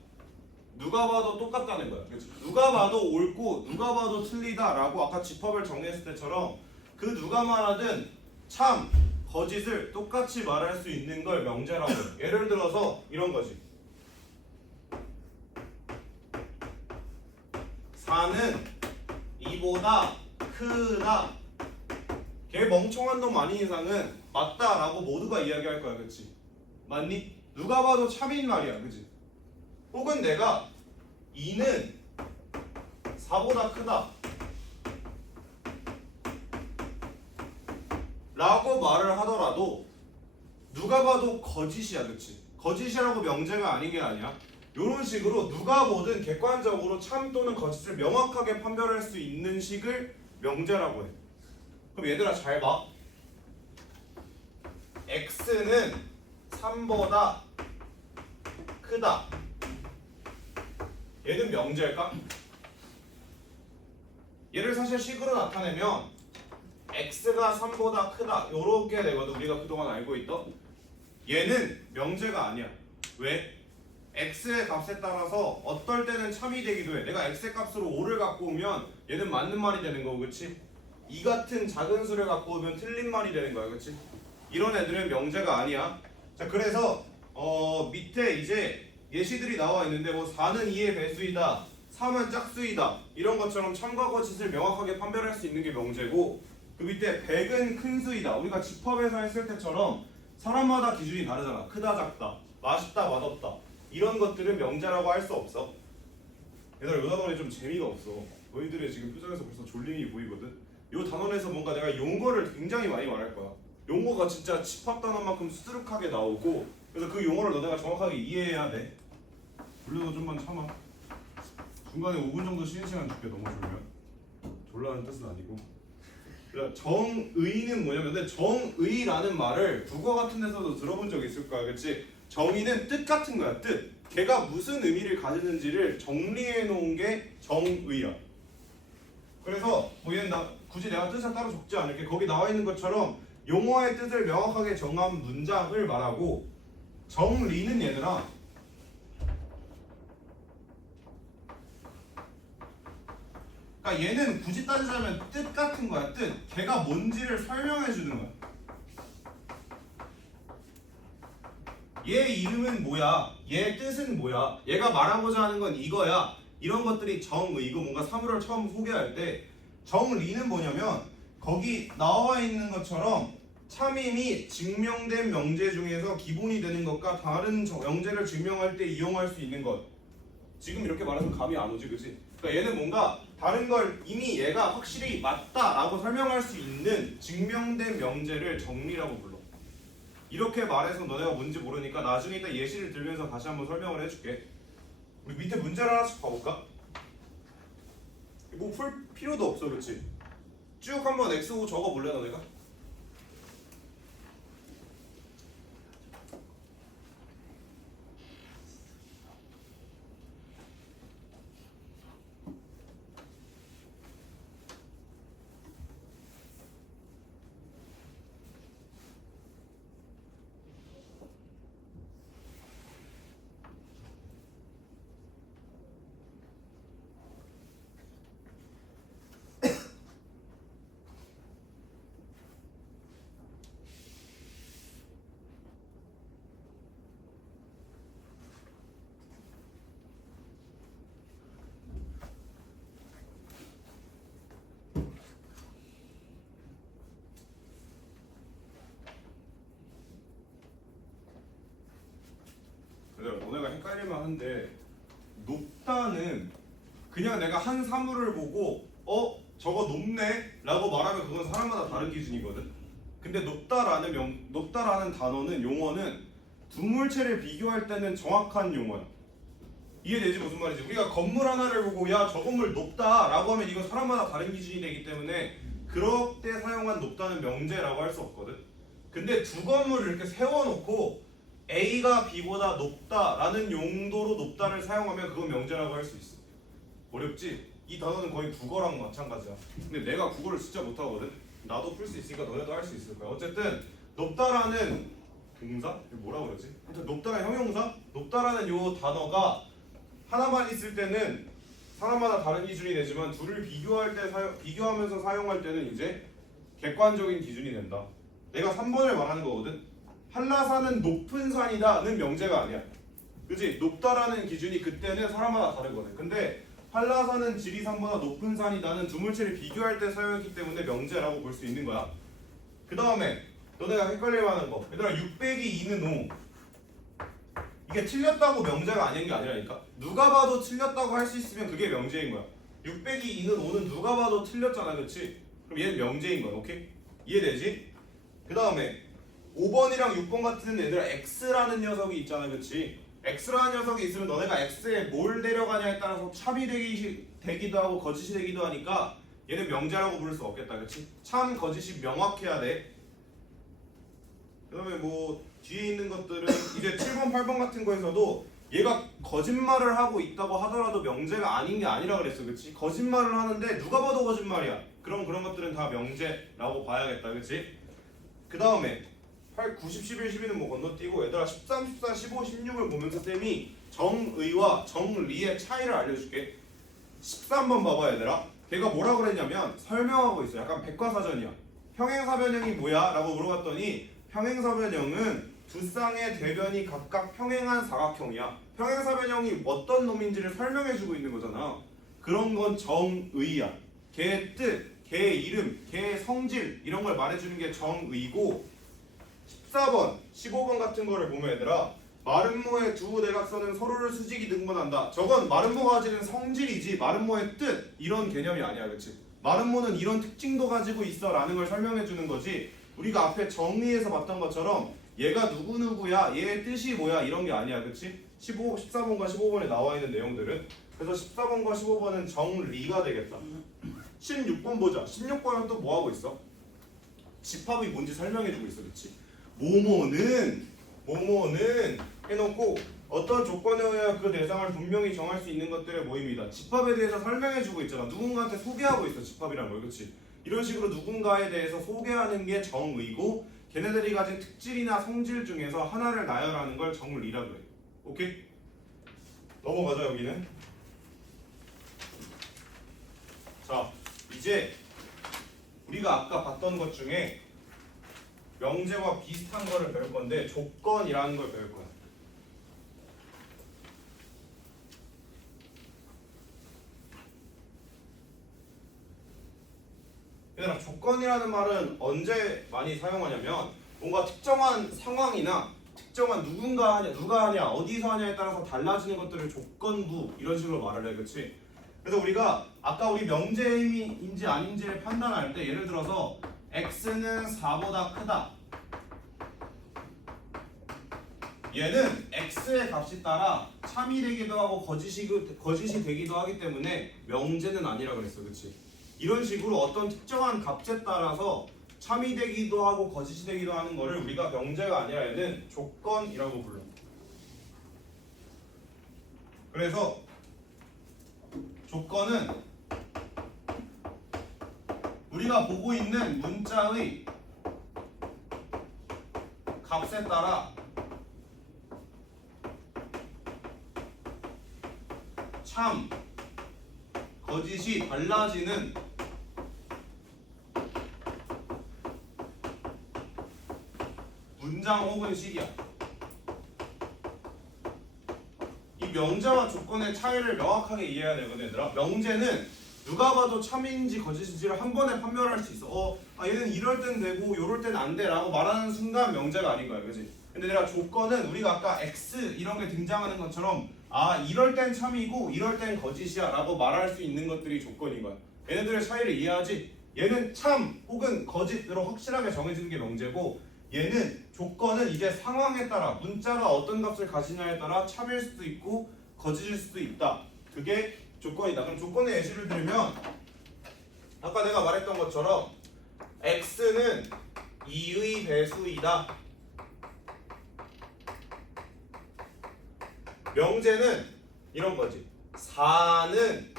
누가 봐도 똑같다는 거야. 그치? 누가 봐도 옳고 누가 봐도 틀리다라고 아까 집합을 정리했을 때처럼 그 누가 말하든 참, 거짓을 똑같이 말할 수 있는 걸 명제라고 해. 예를 들어서 이런 거지. 4는 2보다 크다. 걔 멍청한 놈 아닌 이상은 맞다라고 모두가 이야기할 거야. 그치? 맞니? 누가 봐도 참인 말이야. 그치? 혹은 내가 2는 4보다 크다 라고 말을 하더라도 누가 봐도 거짓이야. 그치? 거짓이라고 명제가 아닌 게 아니야. 이런 식으로 누가 보든 객관적으로 참 또는 거짓을 명확하게 판별할 수 있는 식을 명제라고 해. 그럼 얘들아 잘 봐. x는 3보다 크다. 얘는 명제일까? 얘를 사실 식으로 나타내면 x가 3보다 크다 요렇게 되거든. 우리가 그동안 알고 있던 얘는 명제가 아니야. 왜? x의 값에 따라서 어떨 때는 참이 되기도 해. 내가 x의 값으로 5를 갖고 오면 얘는 맞는 말이 되는 거고, 그치? 이 같은 작은 수를 갖고 오면 틀린 말이 되는 거야, 그치? 이런 애들은 명제가 아니야. 자, 그래서 밑에 이제 예시들이 나와 있는데 뭐 4는 2의 배수이다, 3은 짝수이다 이런 것처럼 참과 거짓을 명확하게 판별할 수 있는 게 명제고, 그 밑에 100은 큰 수이다. 우리가 집합에서 했을 때처럼 사람마다 기준이 다르잖아. 크다 작다, 맛있다 맛없다 이런 것들은 명제라고 할 수 없어. 얘들아 이 단원에 좀 재미가 없어. 너희들의 지금 표정에서 벌써 졸림이 보이거든. 이 단원에서 뭔가 내가 용어를 굉장히 많이 말할 거야. 용어가 진짜 집합 단원만큼 수두룩하게 나오고, 그래서 그 용어를 너네가 정확하게 이해해야 돼. 졸려도 좀만 참아. 중간에 5분 정도 쉬는 시간 줄게. 너무 졸면. 졸라는 뜻은 아니고. 그러니까 정의는 뭐냐면, 근데 정의라는 말을 국어 같은 데서도 들어본 적 있을 거야, 그렇지? 정의는 뜻 같은 거야, 뜻. 걔가 무슨 의미를 가지는지를 정리해 놓은 게 정의야. 그래서 뭐 얘는 굳이 내가 뜻을 따로 적지 않을게. 거기 나와 있는 것처럼 용어의 뜻을 명확하게 정한 문장을 말하고, 정리는 얘들아 그러니까 얘는 굳이 따지자면 뜻 같은 거야. 뜻. 걔가 뭔지를 설명해 주는 거야. 얘 이름은 뭐야? 얘 뜻은 뭐야? 얘가 말하고자 하는 건 이거야. 이런 것들이 정의고, 뭔가 사물을 처음 소개할 때 정리는 뭐냐면 거기 나와 있는 것처럼 참임이 증명된 명제 중에서 기본이 되는 것과 다른 명제를 증명할 때 이용할 수 있는 것. 지금 이렇게 말해서 감이 안 오지, 그치? 그러니까 얘는 뭔가 다른 걸 이미 얘가 확실히 맞다라고 설명할 수 있는 증명된 명제를 정리라고 불러. 이렇게 말해서 너네가 뭔지 모르니까 나중에 이따 예시를 들면서 다시 한번 설명을 해줄게. 우리 밑에 문제를 하나씩 봐볼까? 뭐 풀 필요도 없어, 그치? 쭉 한번 X5 적어볼래 너네가? 너네가 헷갈릴만 한데, 높다는 그냥 내가 한 사물을 보고 저거 높네 라고 말하면 그건 사람마다 다른 기준이거든. 근데 높다라는 단어는, 용어는 두 물체를 비교할 때는 정확한 용어야. 이해되지? 무슨 말인지. 우리가 건물 하나를 보고 야 저 건물 높다 라고 하면 이건 사람마다 다른 기준이 되기 때문에 그럴 때 사용한 높다는 명제라고 할 수 없거든. 근데 두 건물을 이렇게 세워놓고 A가 B보다 높다라는 용도로 높다를 사용하면 그건 명제라고 할 수 있어. 어렵지? 이 단어는 거의 국어랑 마찬가지야. 근데 내가 국어를 진짜 못하거든. 나도 풀 수 있으니까 너네도 할 수 있을 거야. 어쨌든 높다라는 동사? 이거 뭐라 그러지? 하여튼 높다라는 형용사? 높다라는 요 단어가 하나만 있을 때는 사람마다 다른 기준이 되지만 둘을 비교할 때 비교하면서 사용할 때는 이제 객관적인 기준이 된다. 내가 3번을 말하는 거거든. 한라산은 높은 산이다는 명제가 아니야. 그치? 높다라는 기준이 그때는 사람마다 다르거든. 근데 한라산은 지리산보다 높은 산이다는 두 물체를 비교할 때 사용했기 때문에 명제라고 볼 수 있는 거야. 그 다음에 너네가 헷갈릴 만한 거. 얘들아 6 빼기 2는 5. 이게 틀렸다고 명제가 아닌 게 아니라니까. 누가 봐도 틀렸다고 할 수 있으면 그게 명제인 거야. 6 빼기 2는 5는 누가 봐도 틀렸잖아. 그치? 그럼 얘는 명제인 거야. 오케이? 이해되지? 그 다음에 5번이랑 6번 같은 애들아 x라는 녀석이 있잖아. 그치? x라는 녀석이 있으면 너네가 x에 뭘 데려가냐에 따라서 참이 되기도 하고 거짓이 되기도 하니까 얘는 명제라고 부를 수 없겠다. 그치? 참 거짓이 명확해야 돼. 그 다음에 뭐 뒤에 있는 것들은 이제 7번 8번 같은 거에서도 얘가 거짓말을 하고 있다고 하더라도 명제가 아닌 게 아니라 그랬어. 그치? 거짓말을 하는데 누가 봐도 거짓말이야. 그럼 그런 것들은 다 명제라고 봐야겠다. 그치? 그 다음에 8, 90, 11, 12는 뭐 건너뛰고 얘들아 13, 14, 15, 16을 보면서 쌤이 정의와 정리의 차이를 알려줄게. 13번 봐봐 얘들아. 걔가 뭐라 그랬냐면 설명하고 있어. 약간 백과사전이야. 평행사변형이 뭐야? 라고 물어봤더니 평행사변형은 두 쌍의 대변이 각각 평행한 사각형이야. 평행사변형이 어떤 놈인지를 설명해주고 있는 거잖아. 그런 건 정의야. 걔의 뜻, 걔의 이름, 걔의 성질 이런 걸 말해주는 게 정의고 14번, 15번 같은 거를 보면 얘들아 마름모의 두 대각선은 서로를 수직이 등분한다. 저건 마름모가 가지는 성질이지 마름모의 뜻 이런 개념이 아니야. 그치? 마름모는 이런 특징도 가지고 있어 라는 걸 설명해 주는 거지 우리가 앞에 정의에서 봤던 것처럼 얘가 누구누구야 얘의 뜻이 뭐야 이런 게 아니야. 그치? 14번과 15번에 나와 있는 내용들은 그래서 14번과 15번은 정리가 되겠다. 16번 보자. 16번은 또 뭐 하고 있어? 집합이 뭔지 설명해 주고 있어. 그치? 모모는 해놓고 어떤 조건에 의하여 그 대상을 분명히 정할 수 있는 것들의 모임이다. 집합에 대해서 설명해 주고 있잖아. 누군가한테 소개하고 있어. 집합이란 걸. 그치? 이런 식으로 누군가에 대해서 소개하는 게 정의고 걔네들이 가진 특질이나 성질 중에서 하나를 나열하는 걸 정의라 그래. 오케이? 넘어가자 여기는. 자 이제 우리가 아까 봤던 것 중에 명제와 비슷한 거를 배울 건데 조건이라는 걸 배울 거야. 얘들아 조건이라는 말은 언제 많이 사용하냐면 뭔가 특정한 상황이나 특정한 누군가 하냐, 누가 하냐, 어디서 하냐에 따라서 달라지는 것들을 조건부 이런 식으로 말을 해. 그치? 그래서 우리가 아까 우리 명제인지 아닌지를 판단할 때 예를 들어서 x는 4보다 크다. 얘는 x의 값이 따라 참이 되기도 하고 거짓이 되기도 하기 때문에 명제는 아니라 그랬어. 그치? 이런 식으로 어떤 특정한 값에 따라서 참이 되기도 하고 거짓이 되기도 하는 거를 우리가 명제가 아니라 얘는 조건이라고 불러. 그래서 조건은 우리가 보고 있는 문자의 값에 따라 참, 거짓이 달라지는 문장 혹은 식이야. 이 명제와 조건의 차이를 명확하게 이해해야 되거든 얘들아. 명제는 누가 봐도 참인지 거짓인지를 한 번에 판별할 수 있어. 얘는 이럴 땐 되고 요럴 땐 안 돼 라고 말하는 순간 명제가 아닌 거야. 그치? 근데 내가 조건은 우리가 아까 X 이런 게 등장하는 것처럼 이럴 땐 참이고 이럴 땐 거짓이야 라고 말할 수 있는 것들이 조건인 거야. 얘네들의 차이를 이해하지? 얘는 참 혹은 거짓으로 확실하게 정해지는 게 명제고 얘는 조건은 이제 상황에 따라 문자가 어떤 값을 가지냐에 따라 참일 수도 있고 거짓일 수도 있다. 그게 조건이다. 그럼 조건의 예시를 들면 아까 내가 말했던 것처럼 x는 2의 배수이다. 명제는 이런 거지. 4는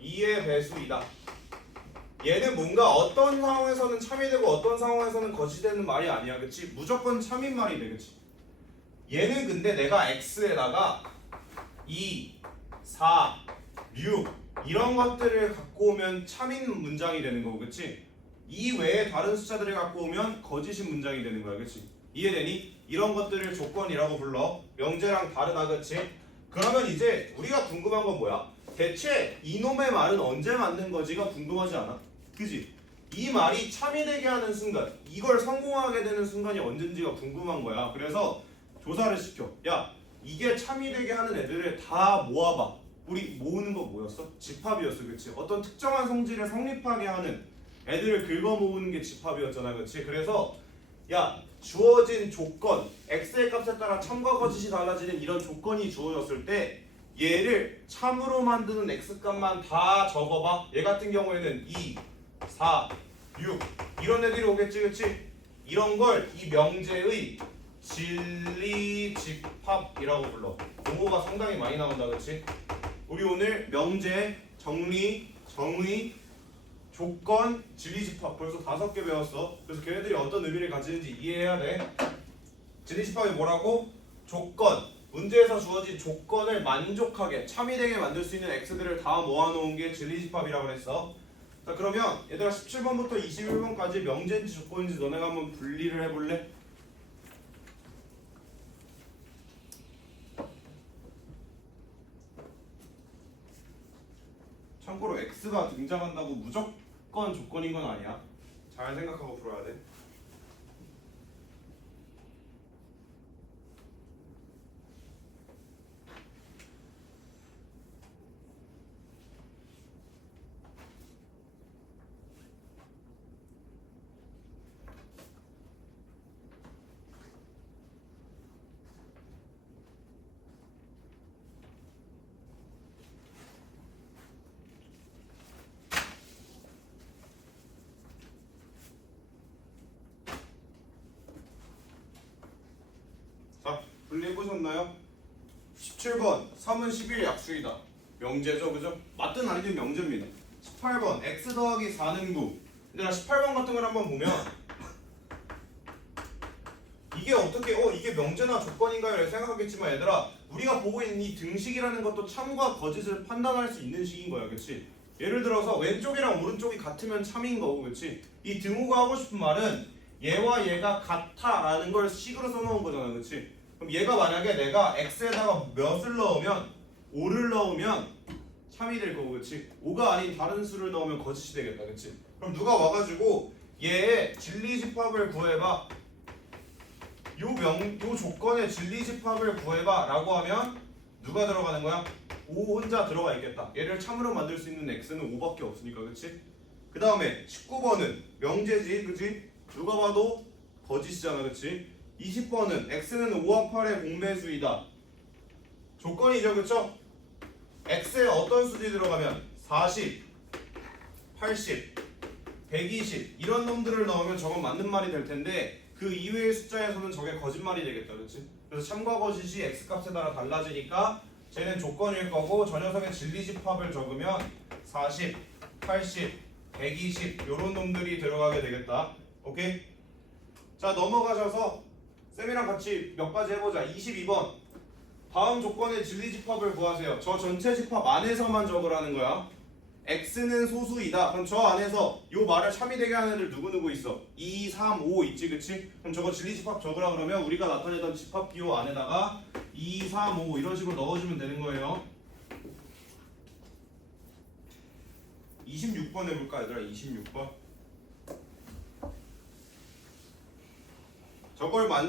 2의 배수이다. 얘는 뭔가 어떤 상황에서는 참이 되고 어떤 상황에서는 거짓이 되는 말이 아니야, 그치? 무조건 참인 말이 돼, 그치? 얘는 근데 내가 x에다가 2, 4, 6 이런 것들을 갖고 오면 참인 문장이 되는 거고, 그치? 이 외에 다른 숫자들을 갖고 오면 거짓인 문장이 되는 거야, 그치? 이해되니? 이런 것들을 조건이라고 불러. 명제랑 다르다, 그치? 그러면 이제 우리가 궁금한 건 뭐야? 대체 이놈의 말은 언제 맞는 거지가 궁금하지 않아? 그지? 이 말이 참이 되게 하는 순간, 이걸 성공하게 되는 순간이 언젠지가 궁금한 거야. 그래서 조사를 시켜. 야, 이게 참이 되게 하는 애들을 다 모아봐. 우리 모으는 거 뭐였어? 집합이었어, 그치? 어떤 특정한 성질을 성립하게 하는 애들을 긁어 모으는 게 집합이었잖아, 그치? 그래서 야, 주어진 조건, x의 값에 따라 참과 거짓이 달라지는 이런 조건이 주어졌을 때 얘를 참으로 만드는 x값만 다 적어봐. 얘 같은 경우에는 2, 4, 6 이런 애들이 오겠지, 그치? 이런 걸 이 명제의 진리집합이라고 불러. 용어가 상당히 많이 나온다, 그치? 우리 오늘 명제, 정리, 정의, 조건, 진리집합 벌써 5개 배웠어. 그래서 걔네들이 어떤 의미를 가지는지 이해해야 돼. 진리집합이 뭐라고? 조건, 문제에서 주어진 조건을 만족하게 참이되게 만들 수 있는 x들을 다 모아놓은 게 진리집합이라고 그랬어. 자, 그러면 얘들아 17번부터 21번까지 명제인지 조건인지 너네가 한번 분리를 해볼래? 참고로 x가 등장한다고 무조건 조건인 건 아니야. 잘 생각하고 풀어야 돼. 자, 분리해보셨나요? 17번 3은 11 약수이다. 명제죠, 그죠? 맞든 아니든 명제입니다. 18번 x 더하기 4는 9. 얘들아 18번 같은 걸 한번 보면 이게 어떻게 이게 명제나 조건인가요? 라고 생각하겠지만 얘들아 우리가 보고 있는 이 등식이라는 것도 참과 거짓을 판단할 수 있는 식인 거야, 그치? 예를 들어서 왼쪽이랑 오른쪽이 같으면 참인 거고, 그치? 이 등호가 하고 싶은 말은 얘와 얘가 같아 라는 걸 식으로 써놓은 거잖아, 그치? 그럼 얘가 만약에 내가 x에다가 몇을 넣으면 5를 넣으면 참이 될 거고, 그치? 5가 아닌 다른 수를 넣으면 거짓이 되겠다, 그치? 그럼 누가 와가지고 얘의 진리집합을 구해봐, 요 조건의 진리집합을 구해봐 라고 하면 누가 들어가는 거야? 5 혼자 들어가 있겠다. 얘를 참으로 만들 수 있는 x는 5밖에 없으니까, 그치? 그 다음에 19번은 명제지, 그치? 누가 봐도 거짓이잖아, 그치? 20번은 x는 5와 8의 공배수이다. 조건이죠, 그쵸? x에 어떤 수지 들어가면 40, 80, 120 이런 놈들을 넣으면 저건 맞는 말이 될 텐데 그 이외의 숫자에서는 저게 거짓말이 되겠다, 그렇지? 그래서 참과 거짓이 x값에 따라 달라지니까 쟤는 조건일 거고 저 녀석의 진리집합을 적으면 40, 80, 120 요런 놈들이 들어가게 되겠다. 오케이? 자, 넘어가셔서 쌤이랑 같이 몇 가지 해보자. 22번 다음 조건의 진리집합을 구하세요. 저 전체 집합 안에서만 적으라는 거야. x는 소수이다. 그럼 저 안에서 요 말을 참이 되게 하는 애들 누구누구 있어? 2, 3, 5 있지, 그치? 그럼 저거 진리집합 적으라 그러면 우리가 나타내던 집합 기호 안에다가 2, 3, 5 이런 식으로 넣어주면 되는 거예요. 26번 해볼까, 얘들아? 26번.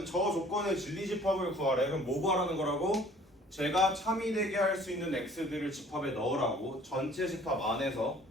저 조건의 진리집합을 구하래. 그럼 뭐 구하라는 거라고? 제가 참이 되게 할 수 있는 x들을 집합에 넣으라고. 전체 집합 안에서.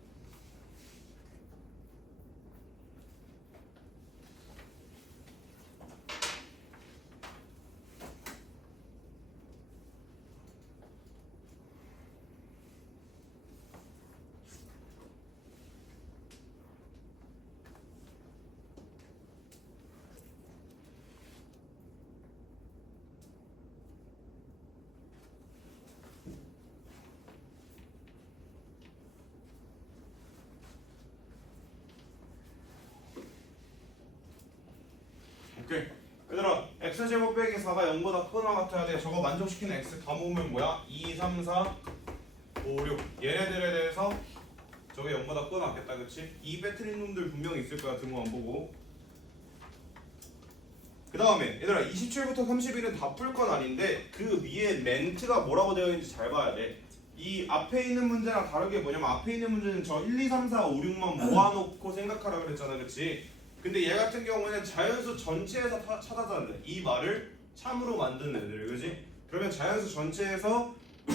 x제곱 빼기 4가 0보다 크거나 같아야 돼. 저거 만족시키는 x 다 모으면 뭐야? 2, 3, 4, 5, 6 얘네들에 대해서 저게 0보다 크거나 같겠다. 그치? 이 빼트린 놈들 분명히 있을 거야. 등호 안 보고. 그 다음에 얘들아 27부터 31은 다 풀 건 아닌데 그 위에 멘트가 뭐라고 되어 있는지 잘 봐야 돼. 이 앞에 있는 문제랑 다르게 뭐냐면 앞에 있는 문제는 저 1, 2, 3, 4, 5, 6만 모아놓고 생각하라 그랬잖아. 그치? 근데 얘 같은 경우는 자연수 전체에서 찾아달래. 이 말을 참으로 만드는 애들. 그치? 그러면 자연수 전체에서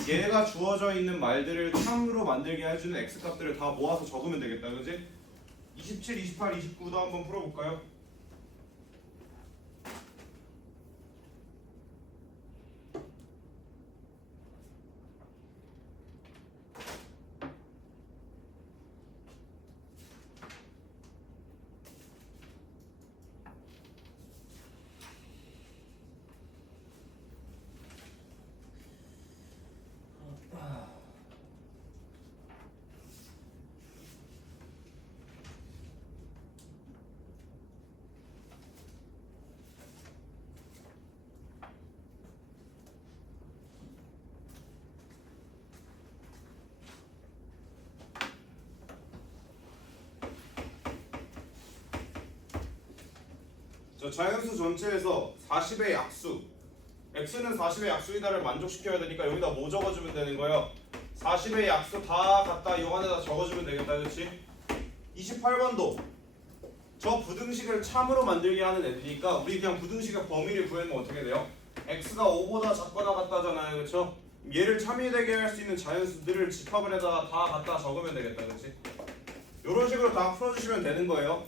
얘가 주어져 있는 말들을 참으로 만들게 해주는 x값들을 다 모아서 적으면 되겠다. 그치? 27, 28, 29도 한번 풀어볼까요? 자, 자연수 전체에서 40의 약수 x는 40의 약수이다를 만족시켜야 되니까 여기다 뭐 적어주면 되는 거예요? 40의 약수 다 갖다 요 안에다 적어주면 되겠다. 그렇지? 28번도 저 부등식을 참으로 만들게 하는 애들이니까 우리 그냥 부등식의 범위를 구해면 어떻게 돼요? x가 5보다 작거나 같다잖아요. 그렇죠? 얘를 참이되게 할 수 있는 자연수들을 집합을 다 갖다 적으면 되겠다. 그렇지? 이런 식으로 다 풀어주시면 되는 거예요.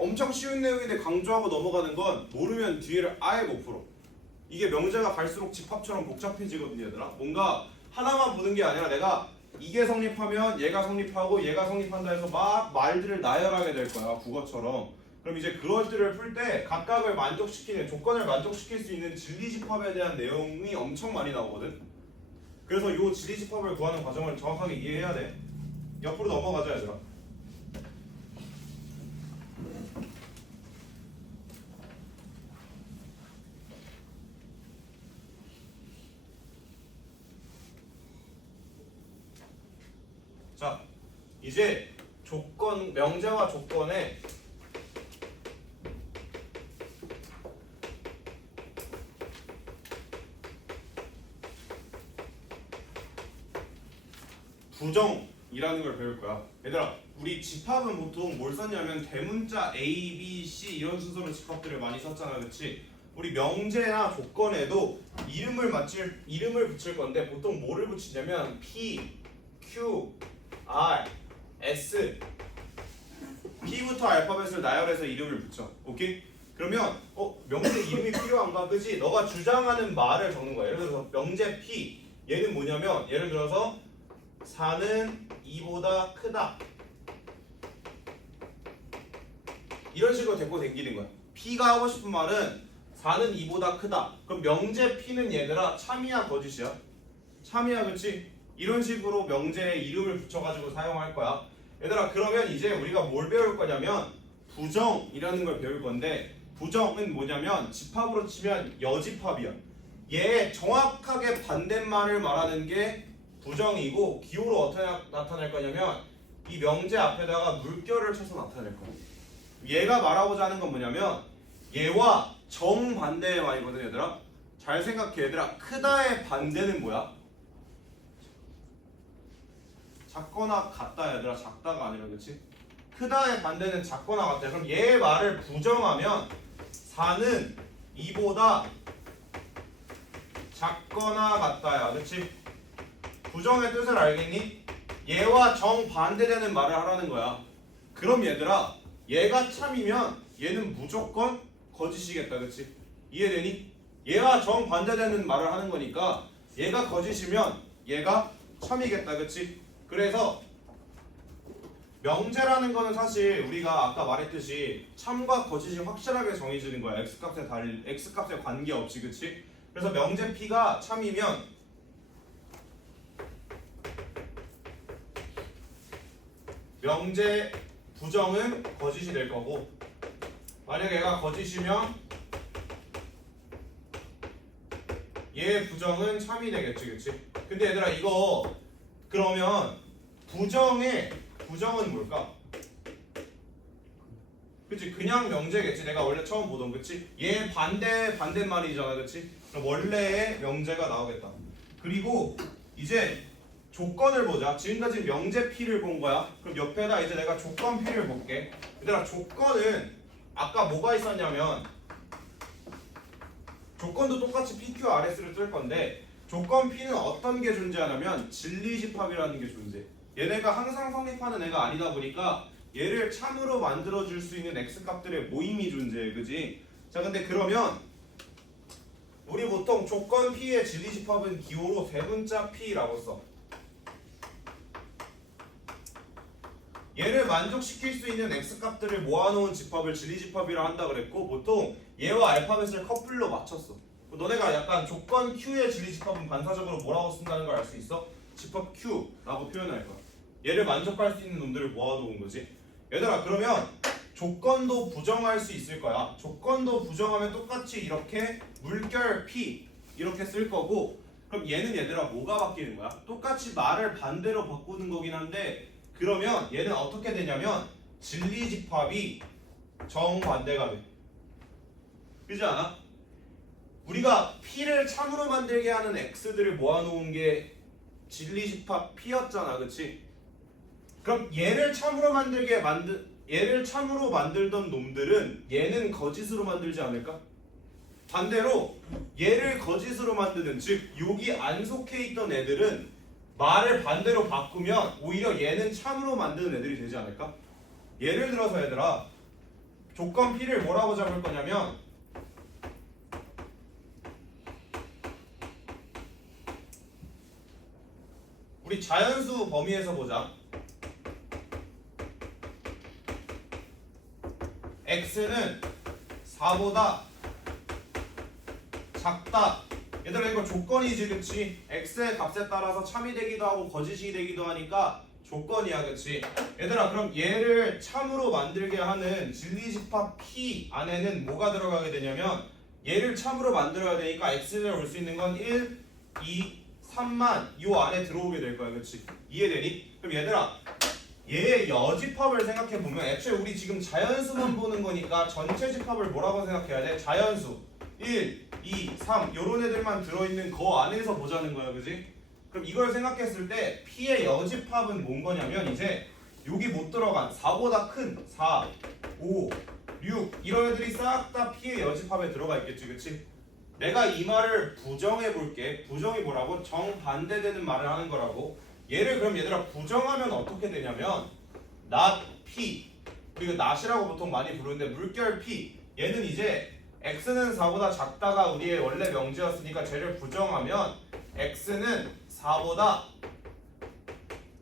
엄청 쉬운 내용인데 강조하고 넘어가는 건 모르면 뒤를 아예 못 풀어. 이게 명제가 갈수록 집합처럼 복잡해지거든요. 얘들아. 뭔가 하나만 보는 게 아니라 내가 이게 성립하면 얘가 성립하고 얘가 성립한다 해서 막 말들을 나열하게 될 거야. 국어처럼. 그럼 이제 그것들을 풀 때 각각을 만족시키는 조건을 만족시킬 수 있는 진리집합에 대한 내용이 엄청 많이 나오거든. 그래서 이 진리집합을 구하는 과정을 정확하게 이해해야 돼. 옆으로 넘어가자 얘들아. 자, 이제 조건, 명제와 조건에 부정이라는 걸 배울 거야. 얘들아, 우리 집합은 보통 뭘 썼냐면 대문자 A, B, C 이런 순서로 집합들을 많이 썼잖아. 그렇지? 우리 명제나 조건에도 이름을 붙일 건데 보통 뭐를 붙이냐면 P, Q, R, S P부터 알파벳을 나열해서 이름을 붙여. 오케이? 그러면 명제 이름이 필요한가? 그치? 너가 주장하는 말을 적는 거야. 예를 들어서 명제 P 얘는 뭐냐면 예를 들어서 4는 2보다 크다 이런 식으로 데리고 댕기는 거야. P가 하고 싶은 말은 4는 2보다 크다. 그럼 명제 P는 얘들아 참이야 거짓이야? 참이야. 그치? 이런 식으로 명제에 이름을 붙여가지고 사용할 거야. 얘들아 그러면 이제 우리가 뭘 배울 거냐면 부정이라는 걸 배울 건데 부정은 뭐냐면 집합으로 치면 여집합이야. 얘 정확하게 반대말을 말하는 게 부정이고 기호로 어떻게 나타낼 거냐면 이 명제 앞에다가 물결을 쳐서 나타낼 거야. 얘가 말하고자 하는 건 뭐냐면 얘와 정반대의 말이거든. 얘들아 잘 생각해. 얘들아 크다의 반대는 뭐야? 작거나 같다. 얘들아 작다가 아니라. 그렇지? 크다의 반대는 작거나 같다. 그럼 얘의 말을 부정하면 4는 2보다 작거나 같다야. 그렇지? 부정의 뜻을 알겠니? 얘와 정반대되는 말을 하라는 거야. 그럼 얘들아 얘가 참이면 얘는 무조건 거짓이겠다. 그렇지? 이해되니? 얘와 정반대되는 말을 하는 거니까 얘가 거짓이면 얘가 참이겠다. 그렇지? 그래서 명제라는 거는 사실 우리가 아까 말했듯이 참과 거짓이 확실하게 정해지는 거야. x값에 관계없이. 그치? 그래서 명제 P가 참이면 명제 부정은 거짓이 될 거고 만약 얘가 거짓이면 얘 부정은 참이 되겠지, 그치? 근데 얘들아 이거 그러면 부정은 뭘까? 그치? 그냥 명제겠지. 내가 원래 처음 보던, 그치? 얘 반대말이잖아, 그치? 그럼 원래의 명제가 나오겠다. 그리고 이제 조건을 보자. 지금까지 명제 P를 본 거야. 그럼 옆에다 이제 내가 조건 P를 볼게. 얘들아 조건은 아까 뭐가 있었냐면 조건도 똑같이 PQRS를 쓸 건데 조건 P는 어떤 게 존재하냐면 진리집합이라는 게 존재해. 얘네가 항상 성립하는 애가 아니다 보니까 얘를 참으로 만들어줄 수 있는 X값들의 모임이 존재해. 그지? 자 근데 그러면 우리 보통 조건 P의 진리집합은 기호로 대문자 P라고 써. 얘를 만족시킬 수 있는 X값들을 모아놓은 집합을 진리집합이라 한다 그랬고 보통 얘와 알파벳을 커플로 맞췄어. 너네가 약간 조건 Q의 진리집합은 반사적으로 뭐라고 쓴다는 걸 알 수 있어? 집합 Q라고 표현할 거야. 얘를 만족할 수 있는 놈들을 모아놓은 거지. 얘들아 그러면 조건도 부정할 수 있을 거야. 조건도 부정하면 똑같이 이렇게 물결 P 이렇게 쓸 거고 그럼 얘는 얘들아 뭐가 바뀌는 거야? 똑같이 말을 반대로 바꾸는 거긴 한데 그러면 얘는 어떻게 되냐면 진리집합이 정반대가 돼. 그렇지 않아? 우리가 P를 참으로 만들게 하는 X들을 모아놓은 게 진리집합 P였잖아, 그렇지? 그럼 얘를 참으로 만들던 놈들은 얘는 거짓으로 만들지 않을까? 반대로 얘를 거짓으로 만드는 즉 여기 안 속해 있던 애들은 말을 반대로 바꾸면 오히려 얘는 참으로 만드는 애들이 되지 않을까? 예를 들어서 얘들아 조건 P를 뭐라고 잡을 거냐면 우리 자연수 범위에서 보자. x는 4보다 작다. 얘들아 이거 조건이지, 그치? x의 값에 따라서 참이 되기도 하고 거짓이 되기도 하니까 조건이야, 그치? 얘들아 그럼 얘를 참으로 만들게 하는 진리집합 P 안에는 뭐가 들어가게 되냐면 얘를 참으로 만들어야 되니까 x를 올 수 있는 건 1, 2, 3만 요 안에 들어오게 될 거야, 그치? 이해되니? 그럼 얘들아 얘의 여집합을 생각해보면 애초에 우리 지금 자연수만 보는 거니까 전체 집합을 뭐라고 생각해야 돼? 자연수 1, 2, 3 요런 애들만 들어있는 거 안에서 보자는 거야, 그지? 그럼 이걸 생각했을 때 P의 여집합은 뭔 거냐면 이제 여기 못 들어간 4보다 큰 4, 5, 6 이런 애들이 싹 다 P의 여집합에 들어가 있겠지, 그치? 내가 이 말을 부정해 볼게. 부정이 뭐라고? 정반대되는 말을 하는 거라고. 얘를 그럼 얘들아 부정하면 어떻게 되냐면 not P 그리고 not이라고 보통 많이 부르는데 물결 P 얘는 이제 x는 4보다 작다가 우리의 원래 명제였으니까 쟤를 부정하면 x는 4보다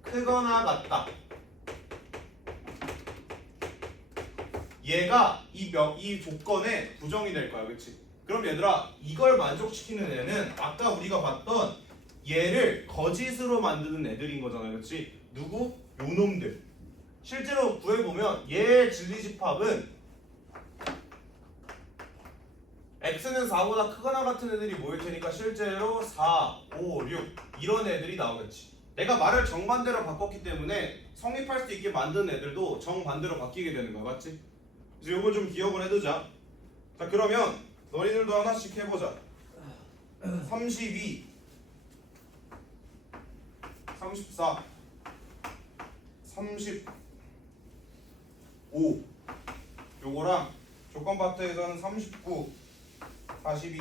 크거나 같다. 얘가 이 조건에 부정이 될 거야, 그치? 그럼 얘들아 이걸 만족시키는 애는 아까 우리가 봤던 얘를 거짓으로 만드는 애들인 거잖아, 그렇지? 누구? 요놈들. 실제로 구해보면 얘의 진리집합은 x는 4보다 크거나 같은 애들이 모일 테니까 실제로 4, 5, 6 이런 애들이 나오겠지. 내가 말을 정반대로 바꿨기 때문에 성립할 수 있게 만드는 애들도 정반대로 바뀌게 되는 거야, 맞지? 그래서 이거 좀 기억을 해두자. 자 그러면 너희들도 하나씩 해보자. 32 34 35 요거랑 조건 파트에서는 39 42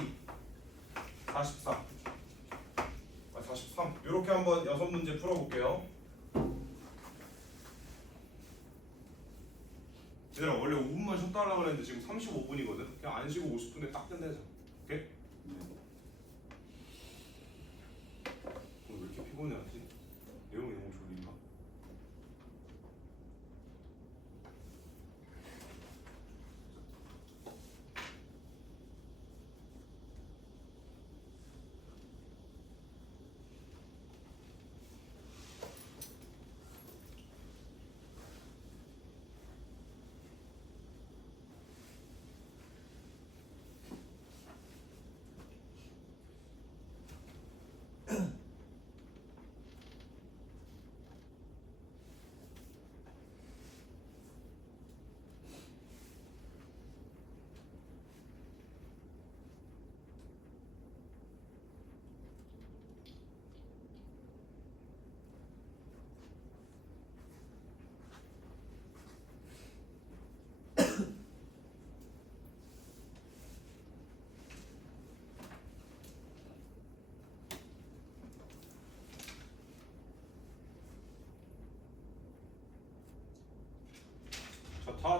44 43 요렇게 한번 6문제 풀어볼게요. 얘들아 원래 5분만 쉬었다 하려고 했는데 지금 35분이거든. 그냥 안 쉬고 50분에 딱 끝내자. 오케이? 오늘 왜 이렇게 피곤해하지? 내용이 너무 졸린가?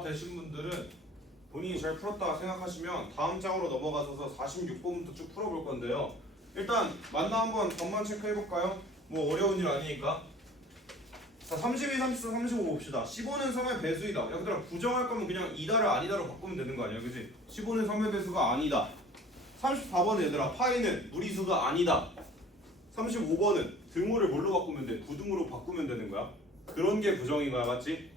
되신 분들은 본인이 잘 풀었다 생각하시면 다음 장으로 넘어가셔서 46번부터 쭉 풀어볼 건데요. 일단 만나 한번 답만 체크해 볼까요? 뭐 어려운 일 아니니까. 자, 32, 34, 35 봅시다. 15는 3의 배수이다. 얘들아 부정할 거면 그냥 이다를 아니다로 바꾸면 되는 거 아니야, 그지? 15는 3의 배수가 아니다. 34번은 얘들아 파이는 무리수가 아니다. 35번은 등호를 뭘로 바꾸면 돼? 부등호로 바꾸면 되는 거야. 그런 게 부정인 거야, 맞지?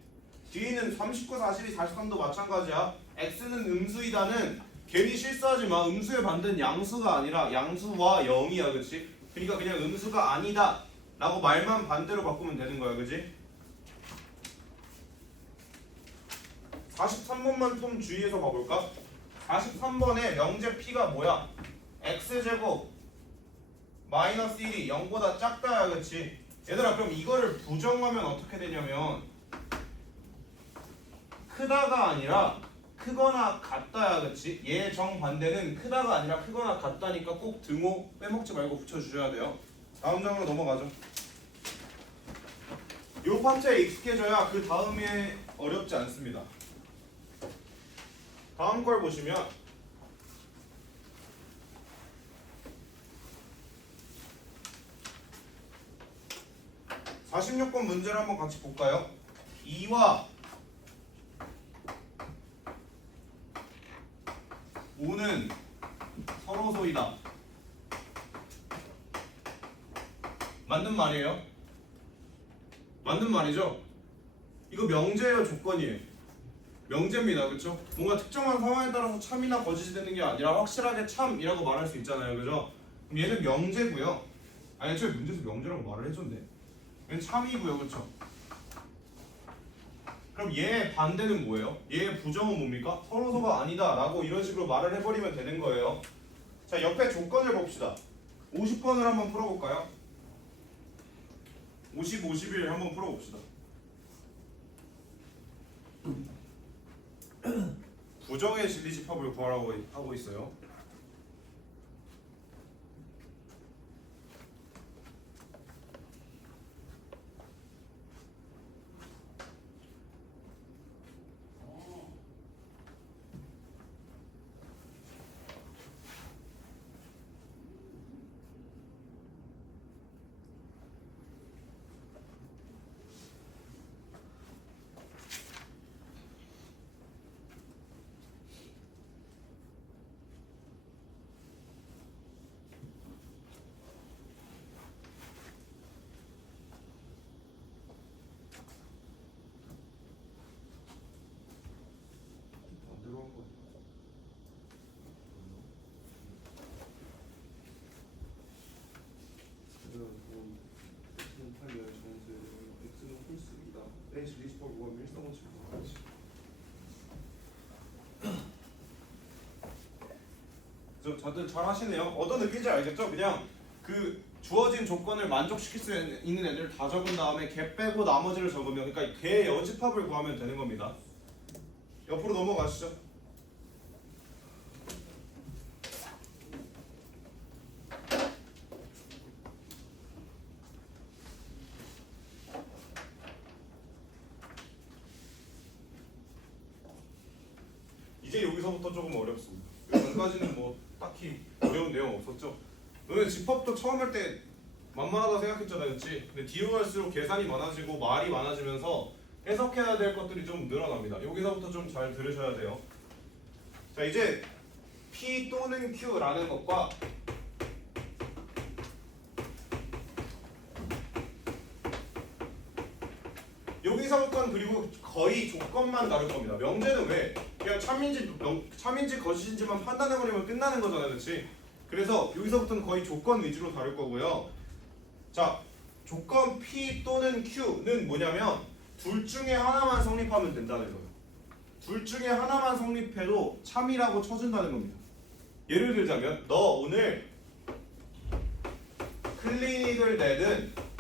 뒤에는 39, 42, 43도 마찬가지야. x는 음수이다는 괜히 실수하지 마. 음수의 반대는 양수가 아니라 양수와 0이야, 그치? 그러니까 그냥 음수가 아니다 라고 말만 반대로 바꾸면 되는 거야, 그치? 43번만 좀 주의해서 봐볼까? 43번에 명제 p가 뭐야? x제곱 마이너스 1이 0보다 작다야, 그치? 얘들아 그럼 이거를 부정하면 어떻게 되냐면 크다가 아니라 크거나 같다야, 그치? 얘 정반대는 크다가 아니라 크거나 같다니까 꼭 등호 빼먹지 말고 붙여주셔야 돼요. 다음 장으로 넘어가죠. 요 파트에 익숙해져야 그 다음에 어렵지 않습니다. 다음 걸 보시면 46번 문제를 한번 같이 볼까요? 2와 5는 서로소이다. 맞는 말이에요? 맞는 말이죠? 이거 명제예요, 조건이에요? 명제입니다, 그렇죠? 뭔가 특정한 상황에 따라서 참이나 거짓이 되는 게 아니라 확실하게 참이라고 말할 수 있잖아요, 그죠? 그럼 얘는 명제고요. 아니, 저 문제에서 명제라고 말을 해줬네. 얘는 참이고요, 그렇죠? 그럼 얘의 반대는 뭐예요? 얘의 부정은 뭡니까? 서로소가 아니다 라고 이런 식으로 말을 해버리면 되는 거예요. 자, 옆에 조건을 봅시다. 50번을 한번 풀어볼까요? 50, 51 한번 풀어봅시다. 부정의 진리집합을 구하라고 하고 있어요. 다들 잘 하시네요. 어떤 느낌인지 알겠죠? 그냥 그 주어진 조건을 만족시킬 수 있는 애들 다 적은 다음에 걔 빼고 나머지를 적으면, 그러니까 걔 여집합을 구하면 되는 겁니다. 옆으로 넘어가시죠. 이제 여기서부터 조금 어렵습니다. 여기까지는 뭐 딱히 어려운 내용 없었죠. 너네 집합도 처음 할 때 만만하다 생각했잖아, 그렇지? 근데 뒤로 갈수록 계산이 많아지고 말이 많아지면서 해석해야 될 것들이 좀 늘어납니다. 여기서부터 좀 잘 들으셔야 돼요. 자, 이제 P 또는 Q라는 것과 여기서부터는 그리고 거의 조건만 다를 겁니다. 명제는 왜? 그냥 참인지 거짓인지만 판단해버리면 끝나는 거잖아요, 그렇지? 그래서 여기서부터는 거의 조건 위주로 다룰 거고요. 자, 조건 P 또는 Q는 뭐냐면 둘 중에 하나만 성립하면 된다는 거예요. 둘 중에 하나만 성립해도 참이라고 쳐준다는 겁니다. 예를 들자면 너 오늘 클리닉을 내든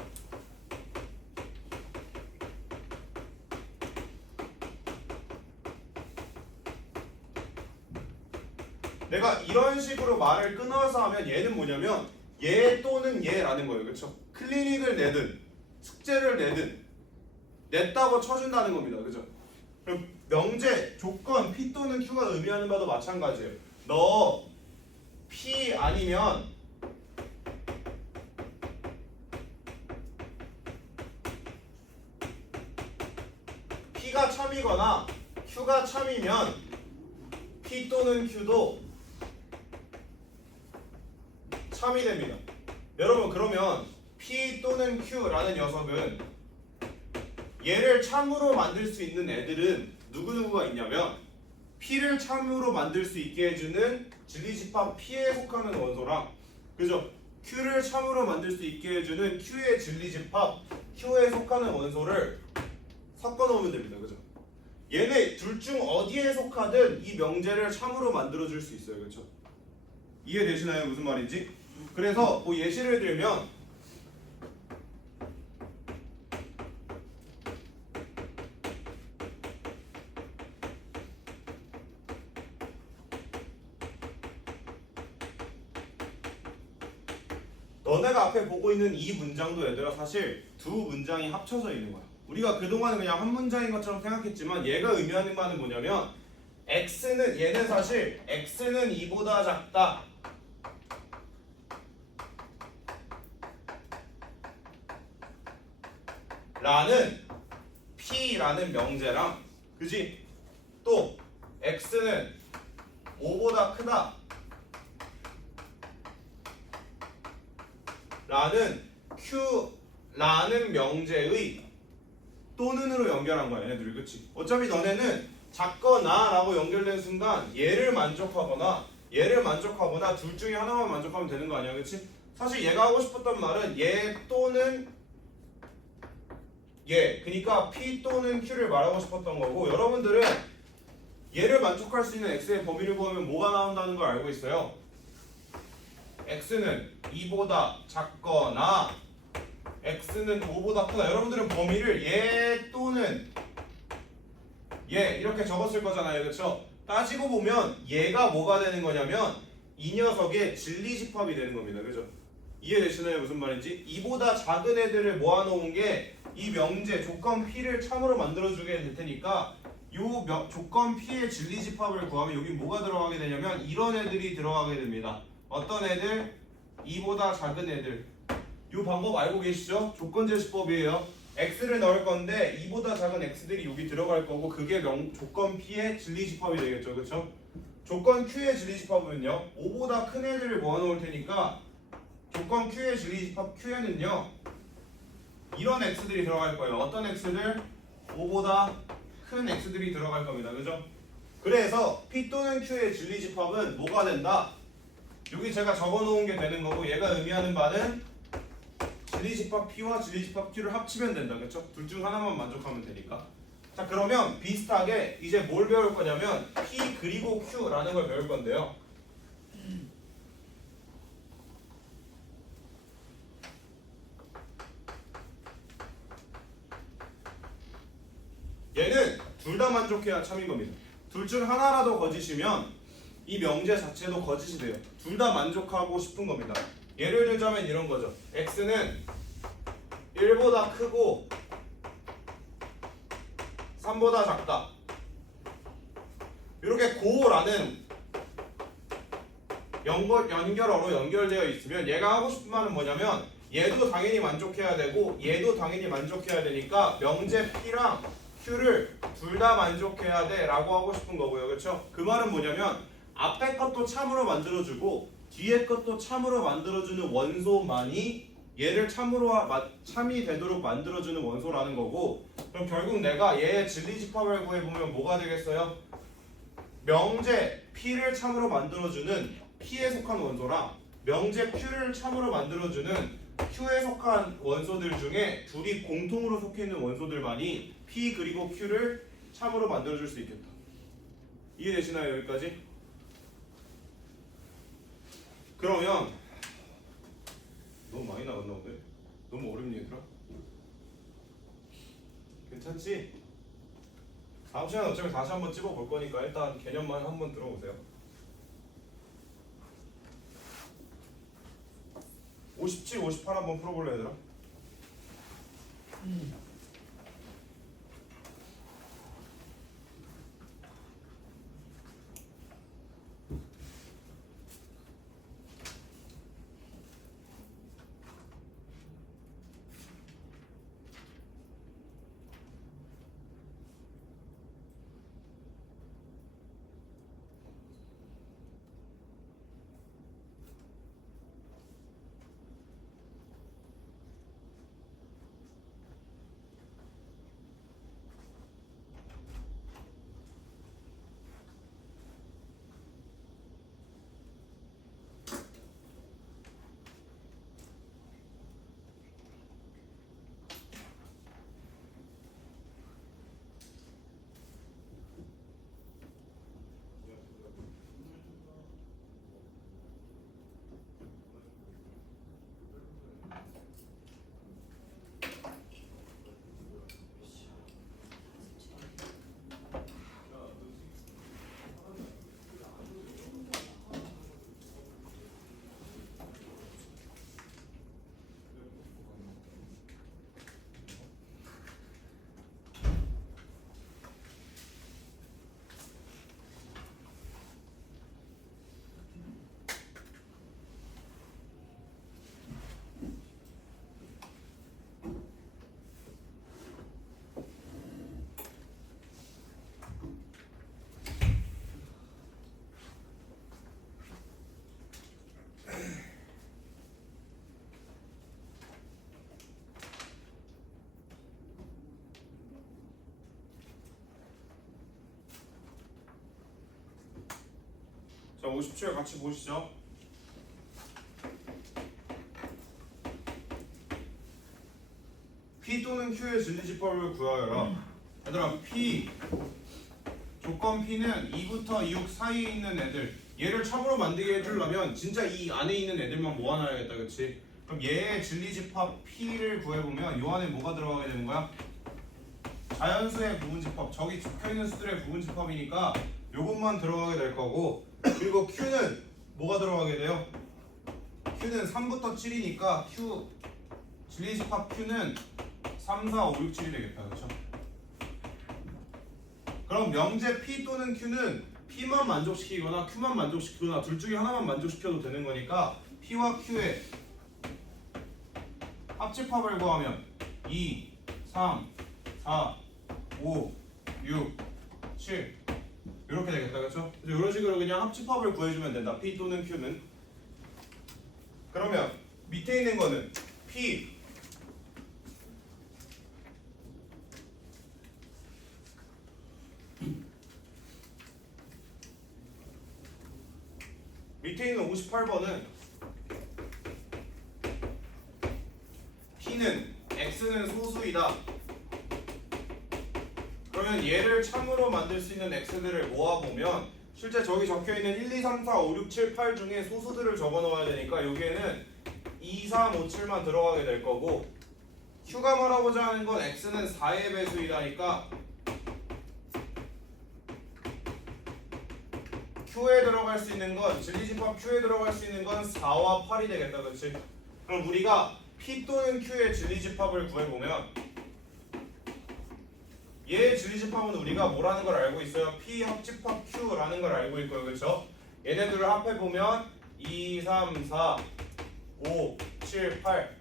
내가 이런 식으로 말을 끊어서 하면 얘는 뭐냐면 얘 또는 얘라는 거예요. 그렇죠? 클리닉을 내든 숙제를 내든 냈다고 쳐준다는 겁니다. 그죠? 그럼 명제 조건 P 또는 Q가 의미하는 바도 마찬가지예요. 너 P 아니면 P가 참이거나 Q가 참이면 P 또는 Q도 참이 됩니다. 여러분 그러면 P 또는 Q라는 녀석은 얘를 참으로 만들 수 있는 애들은 누구누구가 있냐면 P를 참으로 만들 수 있게 해주는 진리집합 P에 속하는 원소랑 그죠? Q를 참으로 만들 수 있게 해주는 Q의 진리집합 Q에 속하는 원소를 섞어 놓으면 됩니다. 그죠? 얘네 둘 중 어디에 속하든 이 명제를 참으로 만들어 줄 수 있어요. 그렇죠? 이해되시나요? 무슨 말인지? 그래서 뭐 예시를 들면 너네가 앞에 보고 있는 이 문장도 얘들아 사실 두 문장이 합쳐져 있는 거야. 우리가 그동안 그냥 한 문장인 것처럼 생각했지만 얘가 의미하는 바는 뭐냐면 얘는 사실 x는 2보다 작다 라는 P라는 명제랑 그지? 또 x는 5보다 크다 라는 Q라는 명제의 또는으로 연결한 거야 얘네들이. 그치? 어차피 너네는 작거나 라고 연결된 순간 얘를 만족하거나 둘 중에 하나만 만족하면 되는 거 아니야. 그치? 사실 얘가 하고 싶었던 말은 얘 또는 얘 그러니까 P 또는 Q를 말하고 싶었던 거고 여러분들은 얘를 만족할 수 있는 x의 범위를 구하면 뭐가 나온다는 걸 알고 있어요. x는 2보다 작거나 x는 5보다 크다. 여러분들은 범위를 얘 또는 얘 이렇게 적었을 거잖아요. 그렇죠? 따지고 보면 얘가 뭐가 되는 거냐면 이 녀석의 진리집합이 되는 겁니다. 그죠? 이해되시나요? 무슨 말인지? 2보다 작은 애들을 모아놓은 게 이 명제 조건 P를 참으로 만들어주게 될 테니까 요 조건 P의 진리집합을 구하면 여기 뭐가 들어가게 되냐면 이런 애들이 들어가게 됩니다. 어떤 애들? 2보다 작은 애들. 이 방법 알고 계시죠? 조건제시법이에요. x를 넣을 건데 2보다 작은 x들이 여기 들어갈 거고 그게 조건 P의 진리집합이 되겠죠. 그렇죠? 조건 Q의 진리집합은요. 5보다 큰 애들을 모아놓을 테니까 조건 Q의 진리집합 Q에는요. 이런 x들이 들어갈 거예요. 어떤 x들? 5보다 큰 x들이 들어갈 겁니다. 그죠? 그래서 P 또는 Q의 진리집합은 뭐가 된다? 여기 제가 적어놓은 게 되는 거고 얘가 의미하는 바는 진리집합 P와 진리집합 Q를 합치면 된다. 그렇죠? 둘 중 하나만 만족하면 되니까. 자 그러면 비슷하게 이제 뭘 배울 거냐면 P 그리고 Q라는 걸 배울 건데요. 얘는 둘 다 만족해야 참인 겁니다. 둘 중 하나라도 거짓이면 이 명제 자체도 거짓이 돼요. 둘 다 만족하고 싶은 겁니다. 예를 들자면 이런 거죠. x는 1보다 크고 3보다 작다. 이렇게 고라는 연결어로 연결되어 있으면 얘가 하고 싶은 말은 뭐냐면 얘도 당연히 만족해야 되고 얘도 당연히 만족해야 되니까 명제 P랑 Q를 둘 다 만족해야 돼 라고 하고 싶은 거고요. 그렇죠? 그 말은 뭐냐면 앞에 것도 참으로 만들어주고 뒤에 것도 참으로 만들어주는 원소만이 얘를 참이 되도록 만들어주는 원소라는 거고 그럼 결국 내가 얘의 진리집합을 구해보면 뭐가 되겠어요? 명제 P를 참으로 만들어주는 P에 속한 원소랑 명제 Q를 참으로 만들어주는 Q에 속한 원소들 중에 둘이 공통으로 속해 있는 원소들만이 P 그리고 Q를 참으로 만들어줄 수 있겠다. 이해되시나요? 여기까지? 그러면 너무 많이 나갔나 본데? 너무 어렵니 얘들아? 괜찮지? 다음 시간에 어차피 다시 한번 찝어볼 거니까 일단 개념만 한번 들어보세요. 57, 58 한번 풀어볼래 얘들아? 57 같이 보시죠. P 또는 Q의 진리집합을 구하여라. 얘들아, P 조건 P는 2부터 6 사이에 있는 애들, 얘를 참으로 만들게 해주려면 진짜 이 안에 있는 애들만 모아놔야겠다, 그치? 그럼 얘의 진리집합 P를 구해보면 요 안에 뭐가 들어가게 되는 거야? 자연수의 부분집합, 저기 적혀있는 수들의 부분집합이니까 요것만 들어가게 될 거고, 그리고 Q는 뭐가 들어가게 돼요? Q는 3부터 7이니까 Q 진리집합 Q는 3, 4, 5, 6, 7이 되겠다, 그렇죠? 그럼 명제 P 또는 Q는 P만 만족시키거나 Q만 만족시키거나 둘 중에 하나만 만족시켜도 되는 거니까 P와 Q의 합집합을 구하면 2, 3, 4, 5, 6, 7 이렇게 되겠다, 그렇죠? 이런 식으로 그냥 합집합을 구해주면 된다. P 또는 Q는. 그러면 밑에 있는 거는 P 밑에 있는 58번은 P는 X는 소수이다. 그러면 얘를 참으로 만들 수 있는 X들을 모아보면 실제 저기 적혀있는 1, 2, 3, 4, 5, 6, 7, 8 중에 소수들을 적어넣어야 되니까 여기에는 2, 3, 5, 7만 들어가게 될 거고, Q가 말하고자 하는 건 X는 4의 배수이다니까 Q에 들어갈 수 있는 건, 진리집합 Q에 들어갈 수 있는 건 4와 8이 되겠다, 그렇지? 그럼 우리가 P 또는 Q의 진리집합을 구해보면 얘의 진리집합은 우리가 뭐라는 걸 알고 있어요? P 합집합 Q라는 걸 알고 있고요, 그렇죠? 얘네들을 합해보면 2, 3, 4, 5, 7, 8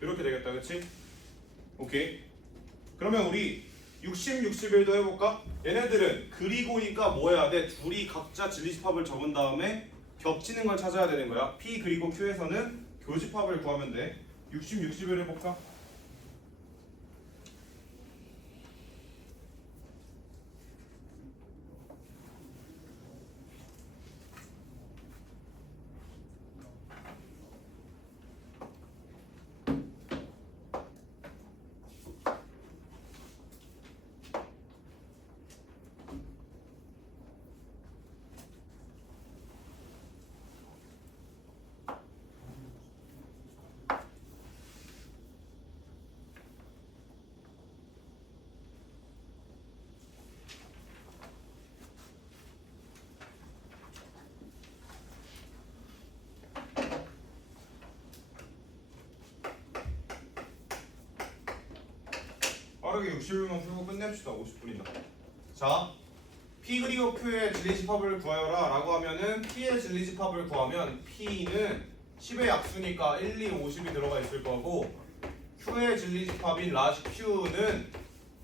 이렇게 되겠다, 그렇지? 오케이. 그러면 우리 60, 61도 해볼까? 얘네들은 그리고니까 뭐 해야 돼? 둘이 각자 진리집합을 적은 다음에 겹치는 걸 찾아야 되는 거야. P 그리고 Q에서는 교집합을 구하면 돼. 60, 61 해볼까? 빠르게 60일만 풀고 끝냅시다. 50분이다. 자, P 그리고 Q의 진리집합을 구하여라 라고 하면은 P의 진리집합을 구하면 P는 10의 약수니까 1, 2, 50이 들어가 있을 거고, Q의 진리집합인 라지 Q는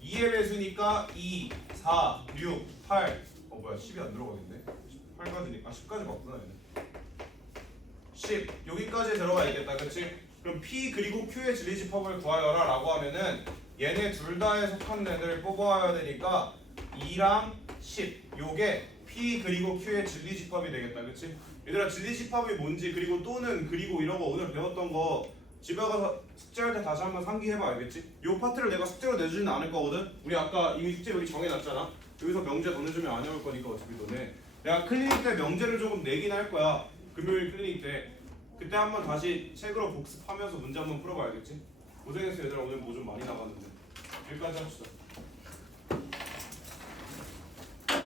2의 배수니까 2, 4, 6, 8 뭐야 10이 안 들어가겠네. 8까지니까 10까지 맞구나 얘는. 10 여기까지 들어가 있겠다, 그치? 그럼 P 그리고 Q의 진리집합을 구하여라 라고 하면은 얘네 둘 다에 속한 애들 뽑아야 되니까 2랑 10 요게 P 그리고 Q의 진리집합이 되겠다, 그치? 얘들아, 진리집합이 뭔지 그리고 또는 그리고 이런 거 오늘 배웠던 거 집에 가서 숙제할 때 다시 한번 상기해봐, 알겠지? 요 파트를 내가 숙제로 내주지는 않을 거거든? 우리 아까 이미 숙제 여기 정해놨잖아? 여기서 명제 더 내주면 안 해올 거니까 어차피 너네 내가 클리닉 때 명제를 조금 내긴 할 거야. 금요일 클리닉 때 그때 한번 다시 책으로 복습하면서 문제 한번 풀어봐야겠지? 고생했어 얘들아. 오늘 뭐 좀 많이 나갔는데 여기까지 합시다.